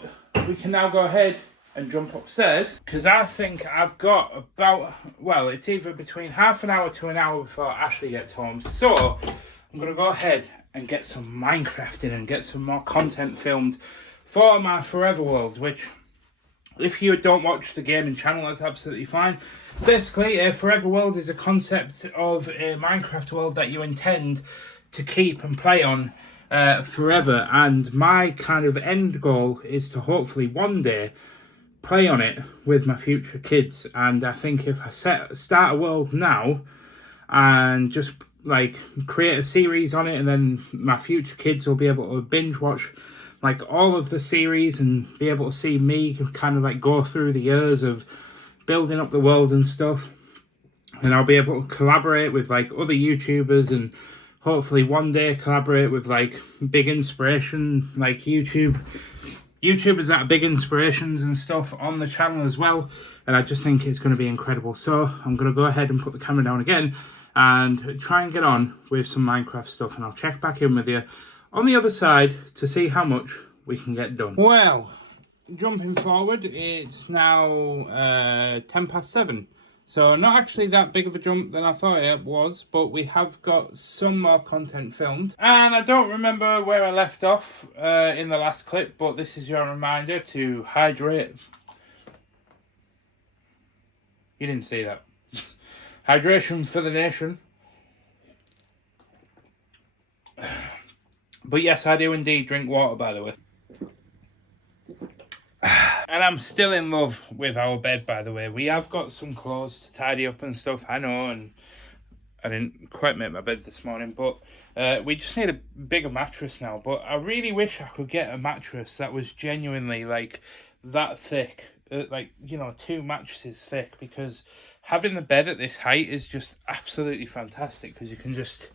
we can now go ahead and jump upstairs, because I think I've got about, well, it's either between half an hour to an hour before Ashleigh gets home. So I'm going to go ahead and get some Minecrafting and get some more content filmed for my Forever World, which, if you don't watch the gaming channel, that's absolutely fine. Basically, a Forever World is a concept of a Minecraft world that you intend to keep and play on forever. And my kind of end goal is to hopefully one day play on it with my future kids. And I think if I start a world now and just like create a series on it, and then my future kids will be able to binge watch like all of the series and be able to see me kind of like go through the years of building up the world and stuff. And I'll be able to collaborate with like other YouTubers and hopefully one day collaborate with like big inspiration, like YouTubers that are big inspirations and stuff on the channel as well. And I just think it's going to be incredible. So I'm going to go ahead and put the camera down again and try and get on with some Minecraft stuff. And I'll check back in with you on the other side to see how much we can get done. Well, jumping forward, it's now 7:10. So not actually that big of a jump than I thought it was, but we have got some more content filmed. And I don't remember where I left off in the last clip, but this is your reminder to hydrate. You didn't see that. Hydration for the nation. But yes, I do indeed drink water, by the way. And I'm still in love with our bed, by the way. We have got some clothes to tidy up and stuff, I know, and I didn't quite make my bed this morning, but we just need a bigger mattress now. But I really wish I could get a mattress that was genuinely, like, that thick. Like, you know, 2 mattresses thick, because having the bed at this height is just absolutely fantastic, because you can just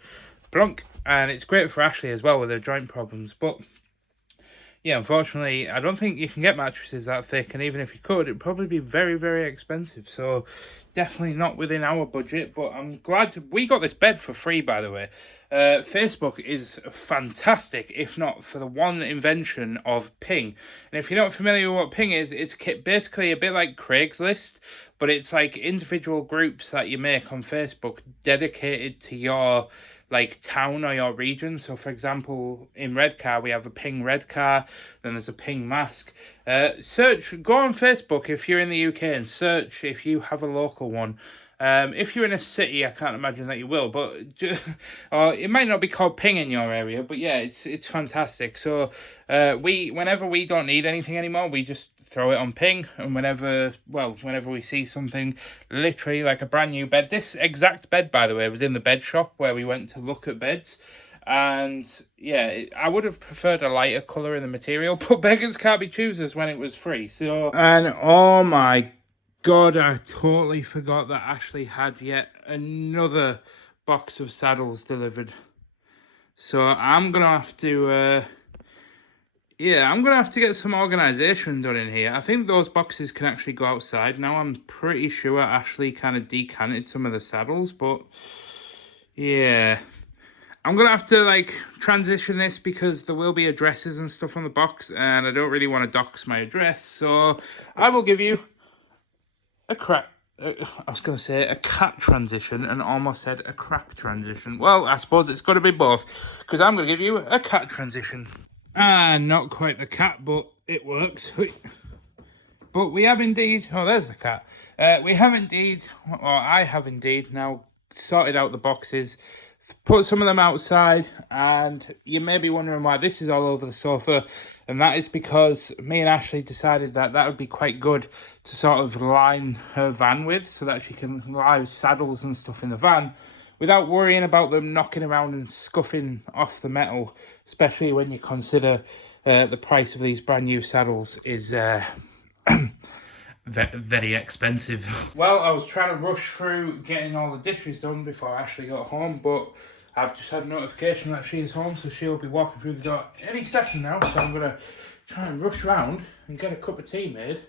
plunk. And it's great for Ashleigh as well with her joint problems. But yeah, unfortunately, I don't think you can get mattresses that thick. And even if you could, it'd probably be very, very expensive. So definitely not within our budget. But I'm glad we got this bed for free, by the way. Facebook is fantastic, if not for the one invention of Ping. And if you're not familiar with what Ping is, it's basically a bit like Craigslist, but it's like individual groups that you make on Facebook dedicated to your like town or your region. So for example, in Redcar we have a Ping Redcar, then there's a Ping Mask. Go on Facebook if you're in the UK and search if you have a local one. If you're in a city, I can't imagine that you will, but or it might not be called Ping in your area, but yeah, it's fantastic. So whenever we don't need anything anymore, we just throw it on Ping, and whenever we see something, literally like a brand new bed. This exact bed, by the way, was in the bed shop where we went to look at beds, and yeah, I would have preferred a lighter colour in the material, but beggars can't be choosers when it was free. So, and oh my God, I totally forgot that Ashleigh had yet another box of saddles delivered. So I'm gonna have to get some organisation done in here. I think those boxes can actually go outside. Now I'm pretty sure Ashleigh kind of decanted some of the saddles, but yeah. I'm going to have to like transition this because there will be addresses and stuff on the box, and I don't really want to dox my address. So I will give you a cat transition, and almost said a crap transition. Well, I suppose it's got to be both, because I'm going to give you a cat transition. Not quite the cat, but it works. But we have indeed, oh, there's the cat. I have indeed now sorted out the boxes, put some of them outside, and you may be wondering why this is all over the sofa, and that is because me and Ashleigh decided that would be quite good to sort of line her van with, so that she can live saddles and stuff in the van without worrying about them knocking around and scuffing off the metal, especially when you consider the price of these brand new saddles is very expensive. Well, I was trying to rush through getting all the dishes done before Ashleigh got home, but I've just had a notification that she is home, so she'll be walking through the door any second now, so I'm going to try and rush around and get a cup of tea made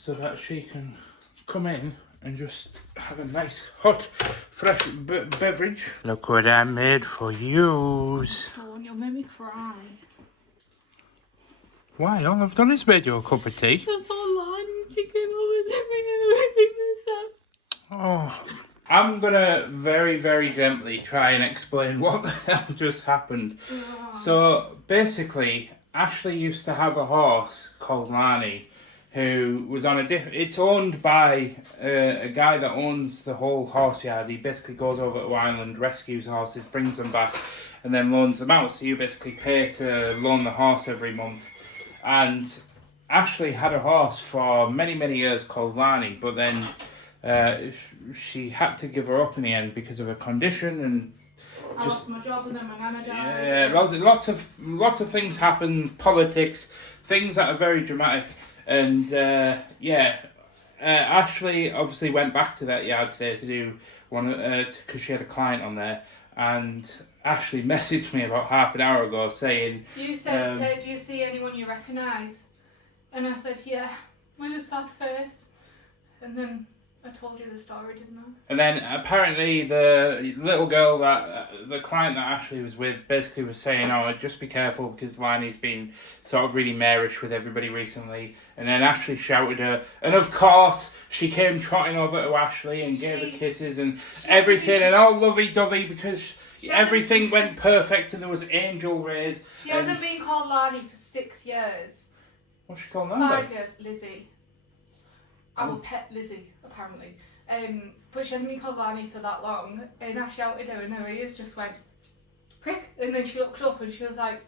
so that she can come in and just have a nice hot fresh beverage. Look what I made for yous. Don't, you'll make me cry. Why? All I've done is made you a cup of tea. You're so lying. She came over to me and everything was up. Oh. I'm gonna very, very gently try and explain what the hell just happened. Oh. So basically, Ashleigh used to have a horse called Lani, who was on a it's owned by a guy that owns the whole horse yard. He basically goes over to Ireland, rescues horses, brings them back, and then loans them out. So you basically pay to loan the horse every month. And Ashleigh had a horse for many, many years called Lani, but then she had to give her up in the end because of her condition, and I lost my job and then my nana died. yeah, lots of things happen, politics, things that are very dramatic, and Ashleigh obviously went back to that yard today to do one because she had a client on there, and Ashleigh messaged me about half an hour ago saying, you said, do you see anyone you recognise? And I said, yeah, with a sad face, and then I told you the story, didn't I? And then apparently the little girl that the client that Ashleigh was with basically was saying, "Oh, just be careful because Lani's been sort of really marish with everybody recently." And then Ashleigh shouted her, and of course she came trotting over to Ashleigh and gave her kisses and everything, and all lovey-dovey because everything went perfect and there was angel rays. She hasn't been called Lani for 6 years. What's she called now? 5 years, Lizzie. I'm a pet Lizzie, apparently. But she hasn't been called Lani for that long. And I shouted her and her ears just went, prick. And then she looked up and she was like,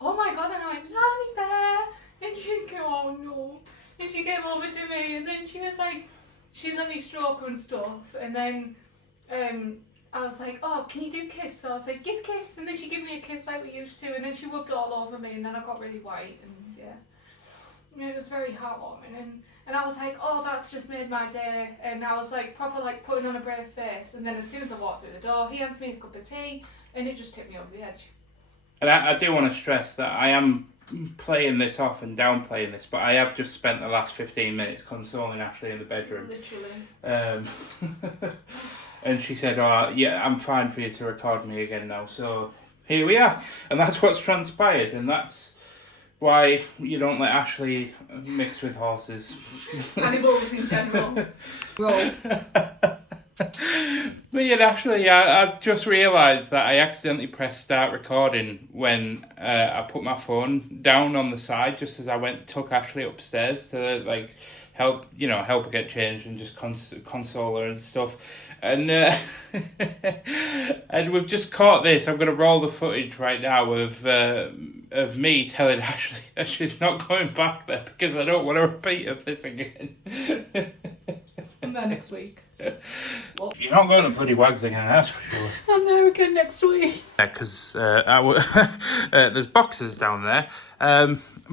oh my god. And I went, Lani bear. And she go, oh no. And she came over to me and then she was like, she let me stroke her and stuff. And then I was like, oh, can you do kiss? So I was like, give kiss. And then she gave me a kiss like we used to. And then she rubbed all over me and then I got really white. And yeah, it was very heartwarming. And I was like, oh, that's just made my day. And I was like, proper like putting on a brave face. And then as soon as I walked through the door, he handed me a cup of tea and it just tipped me over the edge. And I do want to stress that I am playing this off and downplaying this, but I have just spent the last 15 minutes consoling Ashleigh in the bedroom. Literally. And she said, oh, yeah, I'm fine for you to record me again now. So here we are. And that's what's transpired. And that's why you don't let Ashleigh mix with horses. Animals in general. Roll. Me and Ashleigh, I've just realised that I accidentally pressed start recording when I put my phone down on the side just as I took Ashleigh upstairs to like help her get changed and just console her and stuff. And and we've just caught this. I'm going to roll the footage right now of me telling Ashleigh that she's not going back there because I don't want to repeat of this again. I'm there next week. Well, you're not going to bloody Wags again, that's for sure. I'm there again next week. Yeah, because there's boxes down there.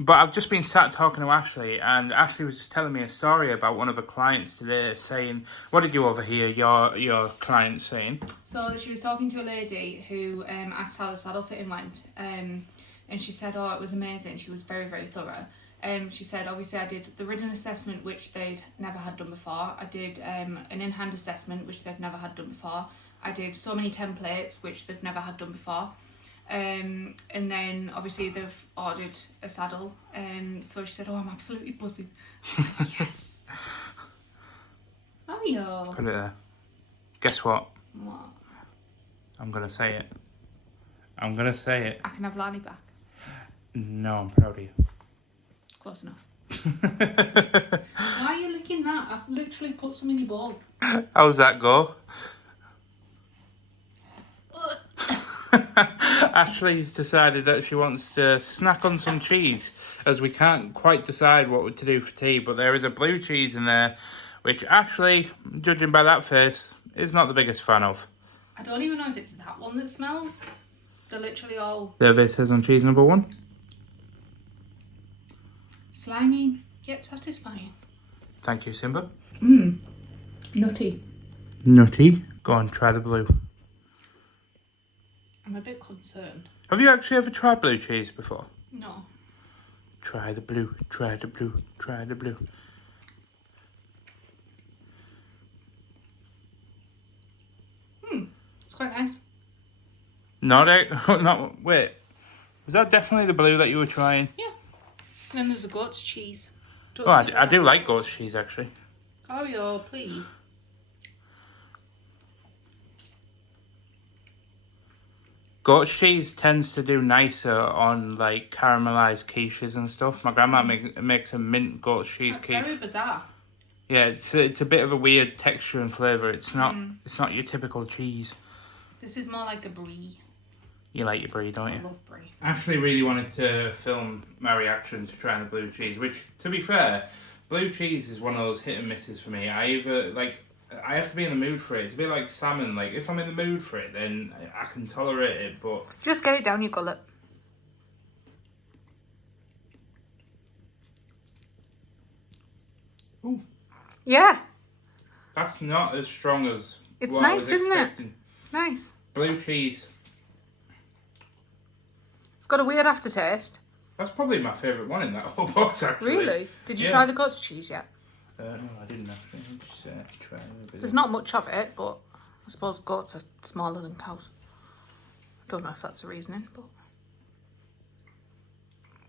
But I've just been sat talking to Ashleigh, and Ashleigh was just telling me a story about one of her clients today saying, what did you overhear your client saying? So she was talking to a lady who asked how the saddle fitting went, and she said, oh, it was amazing. She was very, very thorough. She said, obviously I did the ridden assessment, which they'd never had done before. I did an in-hand assessment, which they've never had done before. I did so many templates, which they've never had done before. And then obviously they've ordered a saddle. So she said, oh, I'm absolutely buzzing. I was like, yes. Are you? Put it there. Guess what? What? I'm going to say it. I'm going to say it. I can have Lani back. No, I'm proud of you. Close enough. Why are you licking that? I've literally put some in your bowl. How's that go? Ashleigh's decided that she wants to snack on some cheese, as we can't quite decide what to do for tea, but there is a blue cheese in there, which Ashleigh, judging by that face, is not the biggest fan of. I don't even know if it's that one that smells. They're literally all... Survey says on cheese number 1. Slimy, yet satisfying. Thank you, Simba. Nutty. Nutty. Go on, try the blue. I'm a bit concerned. Have you actually ever tried blue cheese before? No. Try the blue, try the blue, try the blue. quite nice. No, wait. Was that definitely the blue that you were trying? Yeah. And then there's a goat's cheese. Oh, I do like goat's cheese, actually. Oh, yeah, please. Goat's cheese tends to do nicer on, like, caramelised quiches and stuff. My grandma makes a mint goat's cheese That's quiche. very bizarre. Yeah, it's a bit of a weird texture and flavour. It's not your typical cheese. This is more like a brie. You like your brie, don't you? I love brie. Ashley really wanted to film my reaction to trying the blue cheese, which, to be fair, blue cheese is one of those hit and misses for me. I have to be in the mood for it. It's a bit like salmon. Like, if I'm in the mood for it, then I can tolerate it, but... Just get it down your gullet. Ooh. Yeah. That's not as strong as It's what I nice, was isn't it? expecting. It's nice. Blue cheese. It's got a weird aftertaste. That's probably my favourite one in that whole box, actually. Really? Did you Yeah. try the goat's cheese yet? No, I didn't actually. I'm just trying a bit. There's not much of it, but I suppose goats are smaller than cows. I don't know if that's the reasoning, but...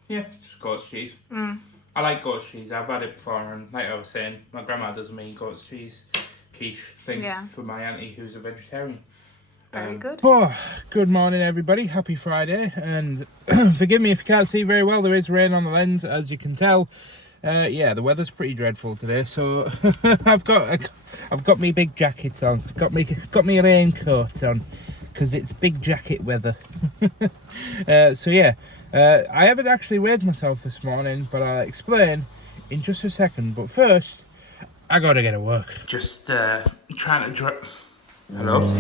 Yeah, just goat's cheese. I like goat's cheese. I've had it before, and like I was saying, my grandma does me goat's cheese quiche thing for my auntie who's a vegetarian. Very good. Oh, good morning, everybody. Happy Friday, and forgive me if you can't see very well. There is rain on the lens, as you can tell. Yeah, the weather's pretty dreadful today, so I've got me big jackets on. Got me raincoat on, because it's big jacket weather. So yeah, I haven't actually weighed myself this morning, but I'll explain in just a second. But first, I gotta get to work. Just trying to Hello?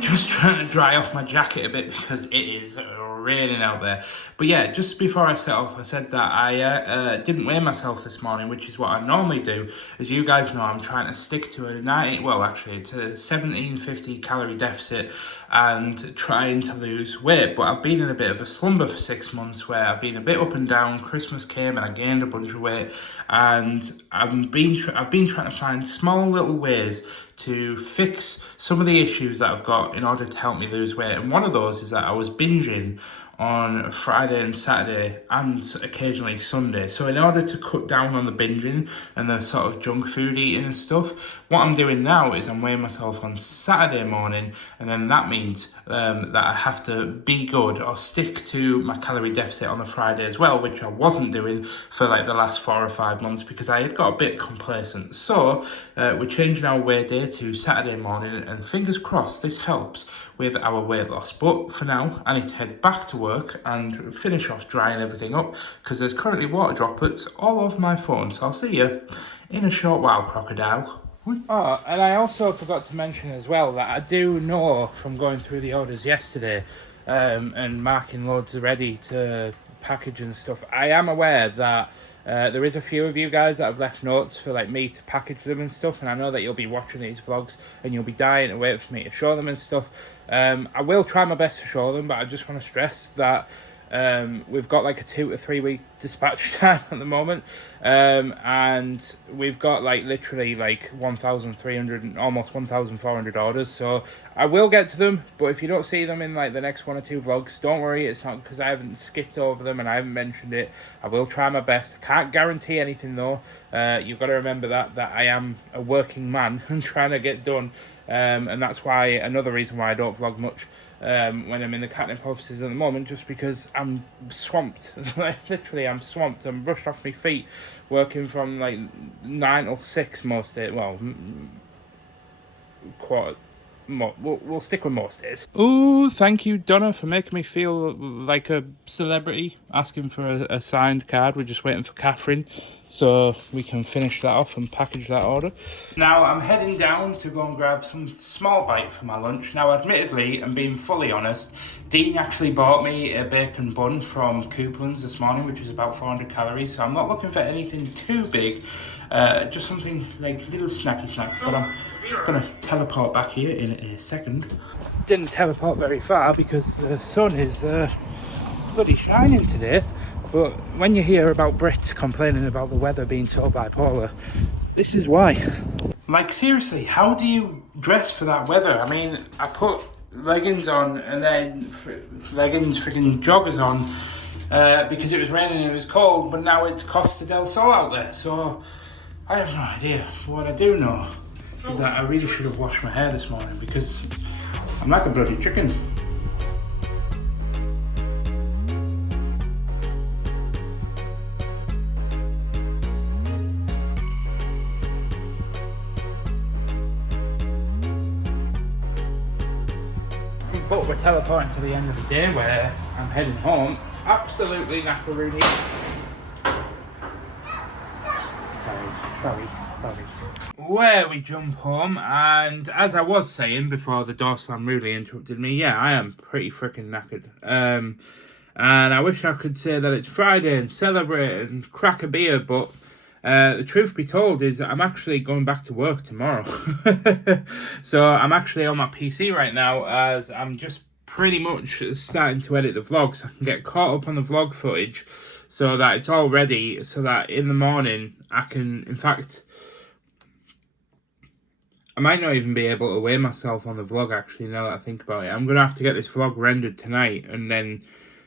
Just trying to dry off my jacket a bit because it is raining out there. But yeah, just before I set off, I said that I didn't weigh myself this morning, which is what I normally do. As you guys know, I'm trying to stick to it's a 1750 calorie deficit and trying to lose weight. But I've been in a bit of a slumber for 6 months where I've been a bit up and down. Christmas came and I gained a bunch of weight, and I've been trying to find small little ways to fix some of the issues that I've got in order to help me lose weight. And one of those is that I was binging on Friday and Saturday and occasionally Sunday. So in order to cut down on the binging and the sort of junk food eating and stuff, what I'm doing now is I'm weighing myself on Saturday morning, and then that means that I have to be good or stick to my calorie deficit on the Friday as well, which I wasn't doing for like the last 4 or 5 months because I had got a bit complacent. So we're changing our weigh day to Saturday morning, and fingers crossed this helps with our weight loss. But for now, I need to head back to work and finish off drying everything up because there's currently water droplets all over my phone. So I'll see you in a short while, crocodile. Oh, and I also forgot to mention as well that I do know from going through the orders yesterday and marking loads ready to package and stuff, I am aware that there is a few of you guys that have left notes for like me to package them and stuff, and I know that you'll be watching these vlogs and you'll be dying to wait for me to show them and stuff. I will try my best to show them, but I just want to stress that we've got like a 2 to 3 week dispatch time at the moment, and we've got like literally like 1,300 almost 1,400 orders, so I will get to them. But if you don't see them in like the next 1 or 2 vlogs, don't worry, it's not because I haven't skipped over them and I haven't mentioned it. I will try my best. I can't guarantee anything though. You've got to remember that I am a working man and trying to get done, and that's why another reason why I don't vlog much when I'm in the Catnip offices at the moment, just because I'm swamped. Literally, I'm swamped. I'm brushed off my feet, working from like 9 till 6 most days. Well, we'll stick with most days. Oh, thank you, Donna, for making me feel like a celebrity, asking for a signed card. We're just waiting for Catherine so we can finish that off and package that order. Now I'm heading down to go and grab some small bite for my lunch. Now admittedly, and being fully honest, Dean actually bought me a bacon bun from Couplands this morning, which was about 400 calories, so I'm not looking for anything too big, just something like a little snacky snack, but I'm gonna teleport back here in a second. Didn't teleport very far because the sun is bloody shining today. But when you hear about Brits complaining about the weather being so bipolar, this is why. Like seriously, how do you dressed for that weather. I mean, I put leggings on and then leggings, freaking joggers on because it was raining and it was cold, but now it's Costa del Sol out there, so I have no idea. But what I do know is that I really should have washed my hair this morning because I'm like a bloody chicken. But we're teleporting to the end of the day where I'm heading home. Absolutely knackeroony. Sorry. Where we jump home, and as I was saying before the door slam rudely interrupted me, yeah, I am pretty freaking knackered. And I wish I could say that it's Friday and celebrate and crack a beer, but the truth be told is that I'm actually going back to work tomorrow. So I'm actually on my PC right now as I'm just pretty much starting to edit the vlog so I can get caught up on the vlog footage so that it's all ready so that in the morning I can, in fact, I might not even be able to weigh myself on the vlog actually now that I think about it. I'm going to have to get this vlog rendered tonight and then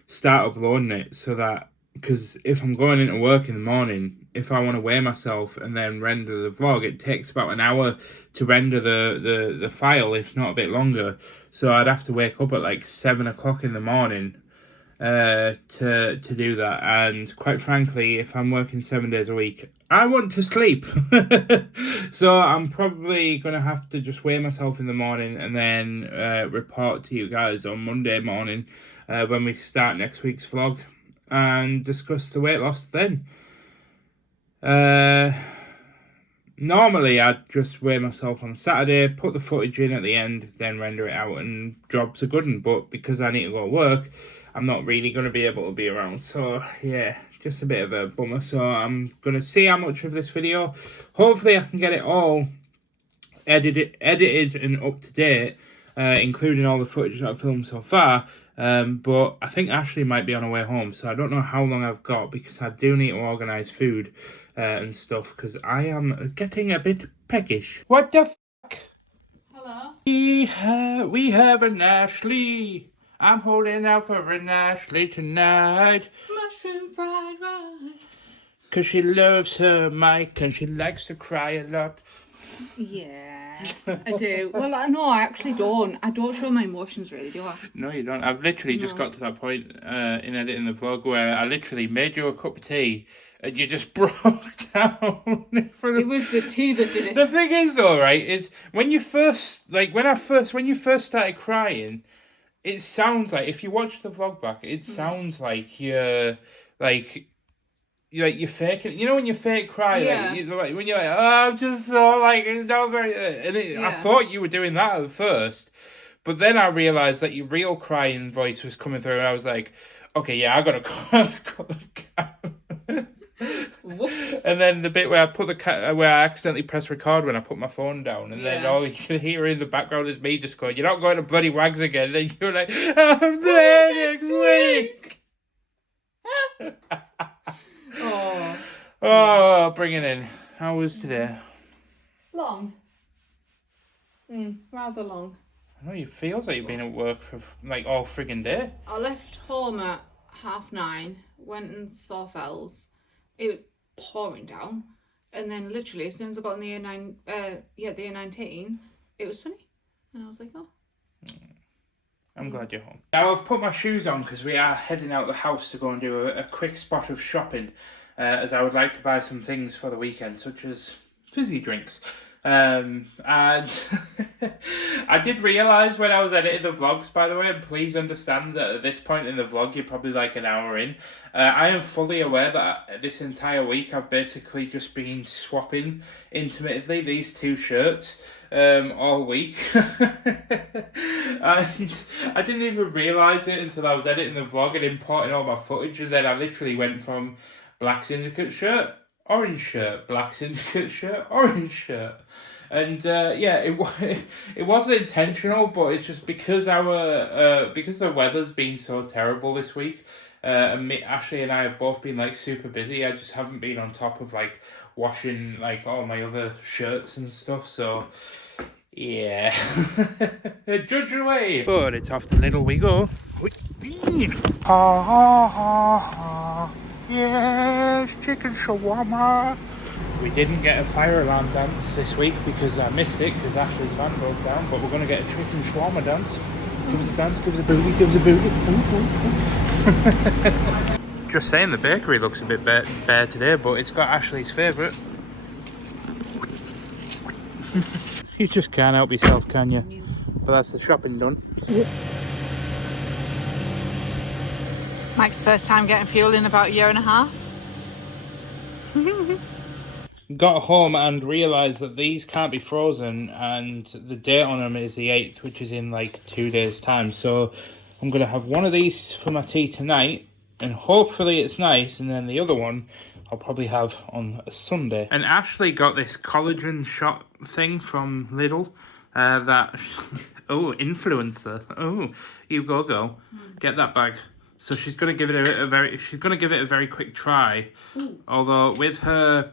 start uploading it so that, because if I'm going into work in the morning, if I want to weigh myself and then render the vlog, it takes about an hour to render the file, if not a bit longer. So I'd have to wake up at like 7 o'clock in the morning to do that. And quite frankly, if I'm working 7 days a week, I want to sleep. So I'm probably going to have to just weigh myself in the morning and then report to you guys on Monday morning when we start next week's vlog and discuss the weight loss then. Normally I'd just weigh myself on Saturday, put the footage in at the end, then render it out and job's a good one. But because I need to go to work, I'm not really going to be able to be around. So yeah, just a bit of a bummer. So I'm going to see how much of this video. Hopefully I can get it all edited and up to date, including all the footage that I've filmed so far. But I think Ashley might be on her way home, so I don't know how long I've got because I do need to organise food and stuff because I am getting a bit peckish. What the fuck? Hello? We have an Ashley. I'm holding out for an Ashley tonight. Mushroom fried rice. Because she loves her mic and she likes to cry a lot. Yeah, I do. Well, no, I actually don't. I don't show my emotions really, do I? No, you don't. I've literally just got to that point in editing the vlog where I literally made you a cup of tea and you just broke down in front of... It was the tea that did it. The thing is, though, right, is when you first started crying, it sounds like, if you watch the vlog back, it sounds like you're faking. You know when you fake cry, Yeah. when you're like, oh, I'm just so like, it's not very. And I thought you were doing that at first, but then I realized that your real crying voice was coming through, and I was like, okay, yeah, I gotta call the camera. Whoops. And then the bit where I accidentally pressed record when I put my phone down, and then all you can hear in the background is me just going, "You're not going to bloody Wags again." And then you're like, "I'm there next week." Oh, bring it in. How was today? Long. Rather long. I know, it feels like you've been at work for like all friggin' day. I left home at 9:30, went and saw Fells. It was pouring down. And then literally as soon as I got on the the A19, it was sunny. And I was like, oh. I'm glad you're home. Now I've put my shoes on because we are heading out the house to go and do a quick spot of shopping, as I would like to buy some things for the weekend, such as fizzy drinks. And I did realise when I was editing the vlogs, by the way, and please understand that at this point in the vlog you're probably like an hour in, I am fully aware that this entire week I've basically just been swapping intermittently these two shirts all week. And I didn't even realise it until I was editing the vlog and importing all my footage, and then I literally went from black syndicate shirt, orange shirt, black syndicate shirt, orange shirt. And it wasn't intentional, but it's just because because the weather's been so terrible this week, and Ashley and I have both been like super busy. I just haven't been on top of like washing like all my other shirts and stuff. So Yeah. Judge away. But it's off the Lidl we go. Ha ha ha ha. Yes, chicken shawarma. We didn't get a fire alarm dance this week because I missed it because Ashley's van broke down, but we're going to get a chicken shawarma dance. Give us a dance, give us a booty, give us a booty. Just saying, the bakery looks a bit bare today, but it's got Ashley's favourite. You just can't help yourself, can you? But that's the shopping done. Mike's first time getting fuel in about a year and a half. Got home and realised that these can't be frozen, and the date on them is the 8th, which is in like 2 days' time. So I'm going to have one of these for my tea tonight, and hopefully it's nice, and then the other one I'll probably have on a Sunday. And Ashley got this collagen shot thing from Lidl that... Oh, influencer. Oh, you go, girl. Get that bag. So she's going to give it a very quick try. Although with her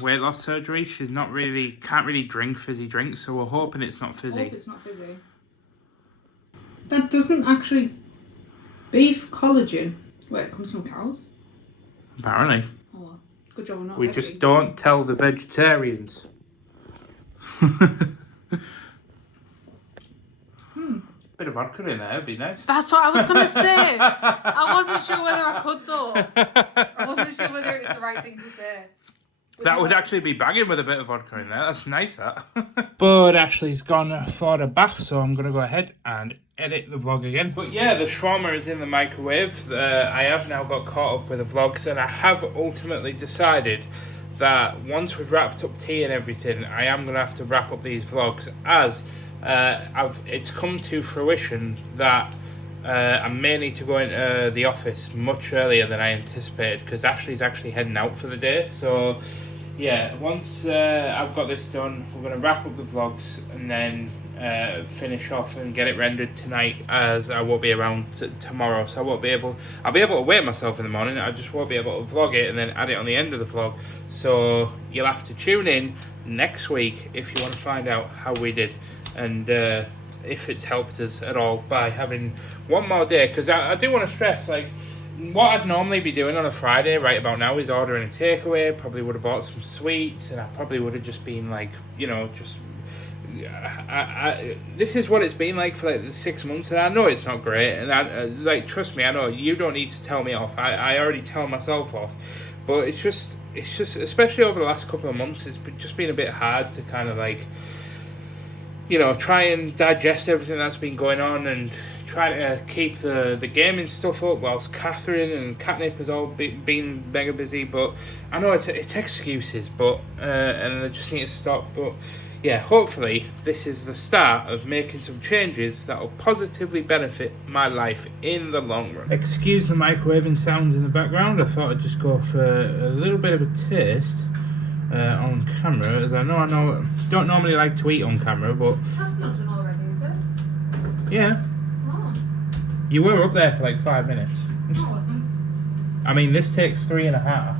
weight loss surgery, can't really drink fizzy drinks, so we're hoping it's not fizzy. I hope it's not fizzy. That doesn't actually... Beef collagen. Wait, it comes from cows? Apparently. Oh well. Good job we're not We veggie. just don't tell the vegetarians. Bit of vodka in there, it'd be nice. That's what I was going to say. I wasn't sure whether I could though. I wasn't sure whether it's the right thing to say. That would actually be banging with a bit of vodka in there. That's nice, that. But Ashley's gone for a bath, so I'm going to go ahead and edit the vlog again. But yeah, the shawarma is in the microwave. I have now got caught up with the vlogs, and I have ultimately decided that once we've wrapped up tea and everything, I am going to have to wrap up these vlogs, as it's come to fruition that I may need to go into the office much earlier than I anticipated, because Ashley's actually heading out for the day. So yeah, once I've got this done, we're going to wrap up the vlogs and then finish off and get it rendered tonight, as I won't be around tomorrow, so I'll be able to weigh myself in the morning. I just won't be able to vlog it and then add it on the end of the vlog. So you'll have to tune in next week if you want to find out how we did, and if it's helped us at all by having one more day, because I do want to stress, like, what I'd normally be doing on a Friday right about now is ordering a takeaway. Probably would have bought some sweets, and I probably would have just been like, this is what it's been like for like 6 months, and I know it's not great, and trust me, I know you don't need to tell me off. I already tell myself off, but it's just especially over the last couple of months, it's just been a bit hard to kind of like, try and digest everything that's been going on and try to keep the gaming stuff up whilst Catherine and Catnip has all been mega busy. But I know it's excuses, but and they just need to stop. But yeah, hopefully this is the start of making some changes that will positively benefit my life in the long run. Excuse the microwaving sounds in the background. I thought I'd just go for a little bit of a taste on camera, as I don't normally like to eat on camera, but That's not done already, is it? yeah. Oh. You were up there for like 5 minutes. I wasn't. I mean, this takes 3.5,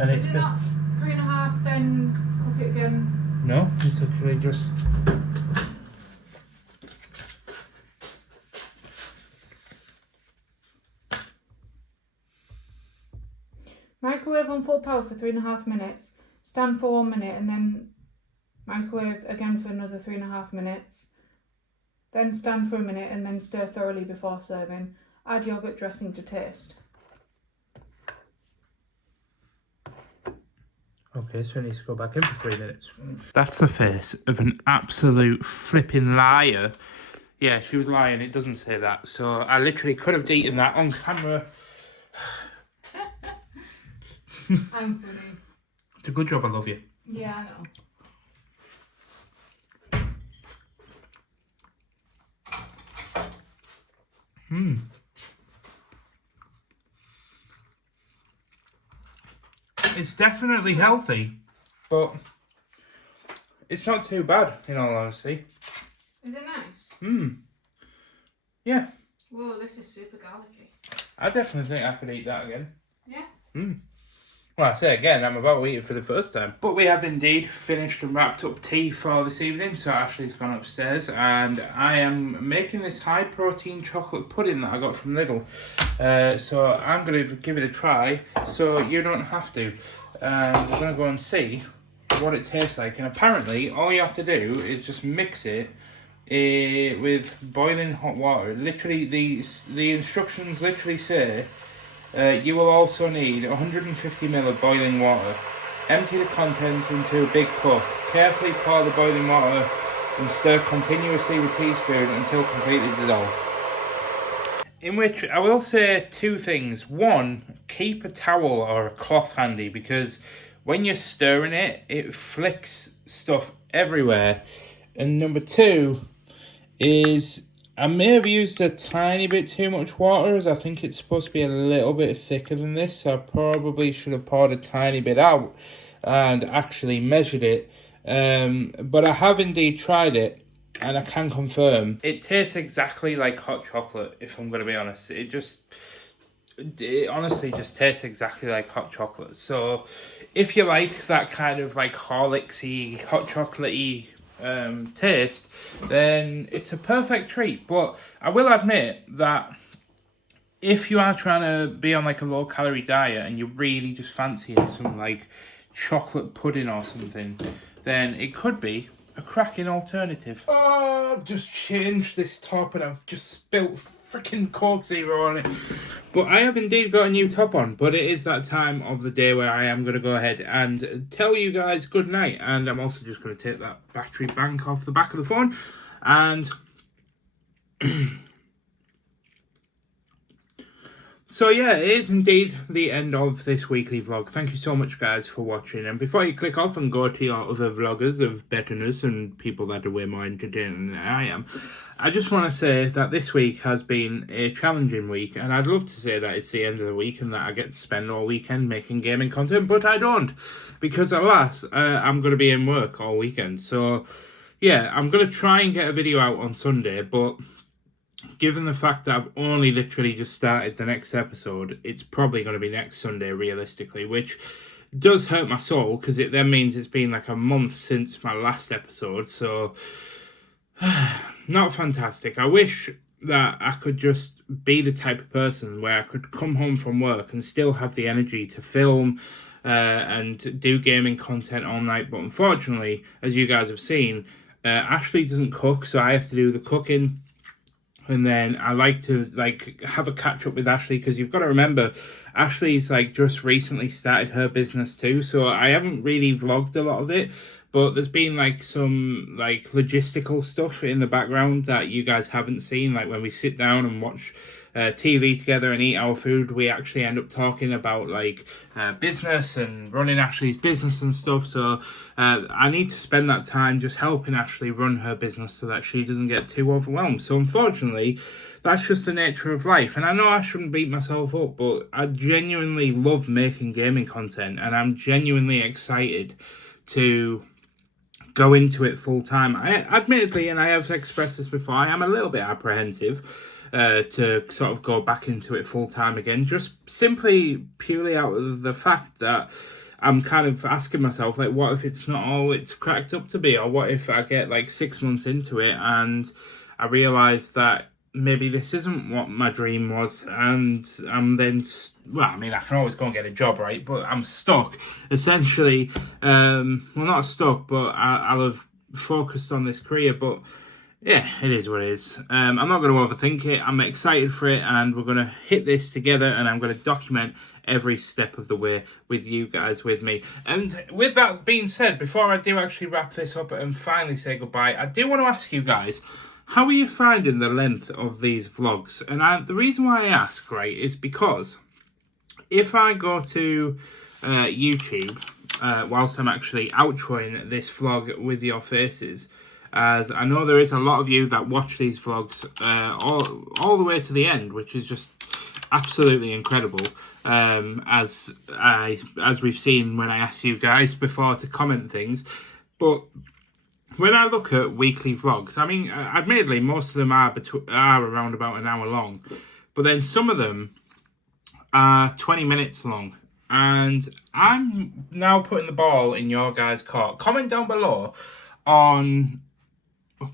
and Is it not 3.5, then cook it again? No, it's actually just... Microwave on full power for 3.5 minutes. Stand for 1 minute and then microwave again for another 3.5 minutes. Then stand for a minute and then stir thoroughly before serving. Add yogurt dressing to taste. Okay, so it needs to go back in for 3 minutes. That's the face of an absolute flipping liar. Yeah, she was lying. It doesn't say that. So I literally could have eaten that on camera. I'm funny. It's a good job I love you. Yeah, I know. It's definitely healthy, but it's not too bad, in all honesty. Is it nice? Yeah. Whoa, this is super garlicky. I definitely think I could eat that again. Yeah? Well, I say again, I'm about to eat it for the first time. But we have indeed finished and wrapped up tea for this evening, so Ashley's gone upstairs, and I am making this high-protein chocolate pudding that I got from Lidl. So I'm going to give it a try, so you don't have to. We're going to go and see what it tastes like, and apparently all you have to do is just mix it with boiling hot water. Literally, the instructions literally say you will also need 150 ml of boiling water. Empty the contents into a big cup. Carefully pour the boiling water and stir continuously with a teaspoon until completely dissolved. In which I will say two things. One, keep a towel or a cloth handy, because when you're stirring it, it flicks stuff everywhere. And number two is I may have used a tiny bit too much water, as I think it's supposed to be a little bit thicker than this, so I probably should have poured a tiny bit out and actually measured it. But I have indeed tried it, and I can confirm it tastes exactly like hot chocolate, if I'm going to be honest. It honestly just tastes exactly like hot chocolate. So if you like that kind of like Horlicks-y, hot chocolate-y taste, then it's a perfect treat. But I will admit that if you are trying to be on like a low calorie diet and you really just fancy some like chocolate pudding or something, then it could be a cracking alternative. Oh, I've just changed this top and I've just spilt freaking Coke Zero on it. But I have indeed got a new top on, but it is that time of the day where I am going to go ahead and tell you guys good night. And I'm also just going to take that battery bank off the back of the phone. And so yeah, it is indeed the end of this weekly vlog. Thank you so much, guys, for watching. And before you click off and go to your other vloggers of betterness and people that are way more entertaining than I am, I just want to say that this week has been a challenging week, and I'd love to say that it's the end of the week and that I get to spend all weekend making gaming content, but I don't, because alas, I'm going to be in work all weekend. So yeah, I'm going to try and get a video out on Sunday, but given the fact that I've only literally just started the next episode, it's probably going to be next Sunday realistically, which does hurt my soul, because it then means it's been like a month since my last episode. So not fantastic. I wish that I could just be the type of person where I could come home from work and still have the energy to film and do gaming content all night. But unfortunately, as you guys have seen, Ashley doesn't cook, so I have to do the cooking. And then I like to have a catch up with Ashley, because you've got to remember, Ashley's just recently started her business too, so I haven't really vlogged a lot of it. But there's been some logistical stuff in the background that you guys haven't seen. Like when we sit down and watch TV together and eat our food, we actually end up talking about business and running Ashley's business and stuff. So I need to spend that time just helping Ashley run her business so that she doesn't get too overwhelmed. So unfortunately, that's just the nature of life. And I know I shouldn't beat myself up, but I genuinely love making gaming content, and I'm genuinely excited to go into it full time. I admittedly, and I have expressed this before, I am a little bit apprehensive to sort of go back into it full time again, just simply purely out of the fact that I'm kind of asking myself, what if it's not all it's cracked up to be? Or what if I get 6 months into it and I realise that maybe this isn't what my dream was, and I'm then, I can always go and get a job, right? But I'm stuck, essentially. Not stuck, but I'll have focused on this career. But yeah, it is what it is. I'm not going to overthink it. I'm excited for it, and we're going to hit this together, and I'm going to document every step of the way with you guys with me. And with that being said, before I do actually wrap this up and finally say goodbye, I do want to ask you guys, how are you finding the length of these vlogs? And the reason why I ask, right, is because if I go to YouTube, whilst I'm actually outroing this vlog with your faces, as I know there is a lot of you that watch these vlogs all the way to the end, which is just absolutely incredible, as we've seen when I asked you guys before to comment things. But when I look at weekly vlogs, admittedly, most of them are around about an hour long, but then some of them are 20 minutes long. and I'm now putting the ball in your guys' court. Comment down below on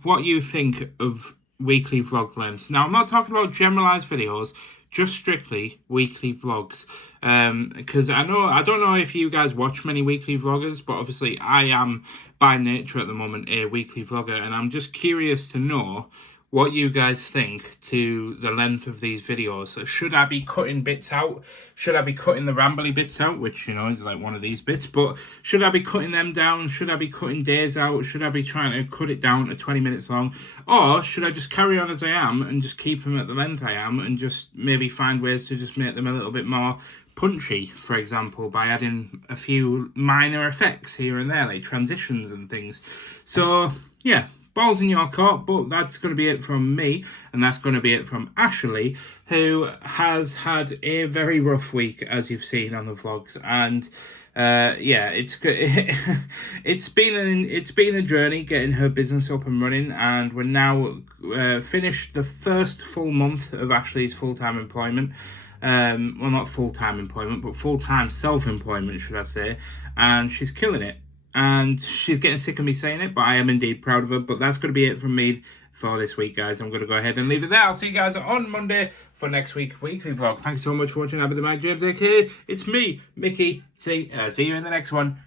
what you think of weekly vlog lengths. Now, I'm not talking about generalized videos, just strictly weekly vlogs. Because I don't know if you guys watch many weekly vloggers, but obviously I am by nature at the moment a weekly vlogger, and I'm just curious to know what you guys think to the length of these videos. So should I be cutting bits out? Should I be cutting the rambly bits out, which, you know, is like one of these bits, but should I be cutting them down? Should I be cutting days out? Should I be trying to cut it down to 20 minutes long? Or should I just carry on as I am and just keep them at the length I am and just maybe find ways to just make them a little bit more punchy, for example, by adding a few minor effects here and there, like transitions and things. So, yeah, balls in your court, but that's going to be it from me, and that's going to be it from Ashleigh, who has had a very rough week, as you've seen on the vlogs, and yeah, it's been a journey getting her business up and running, and we're now finished the first full month of Ashleigh's full-time employment. Well, not full-time employment, but full-time self-employment, should I say, and she's killing it. And she's getting sick of me saying it, but I am indeed proud of her. But that's going to be it from me for this week, guys. I'm going to go ahead and leave it there. I'll see you guys on Monday for next week's weekly vlog. Thanks so much for watching. I've been the Mike James, aka it's me, Mickey. See you in the next one.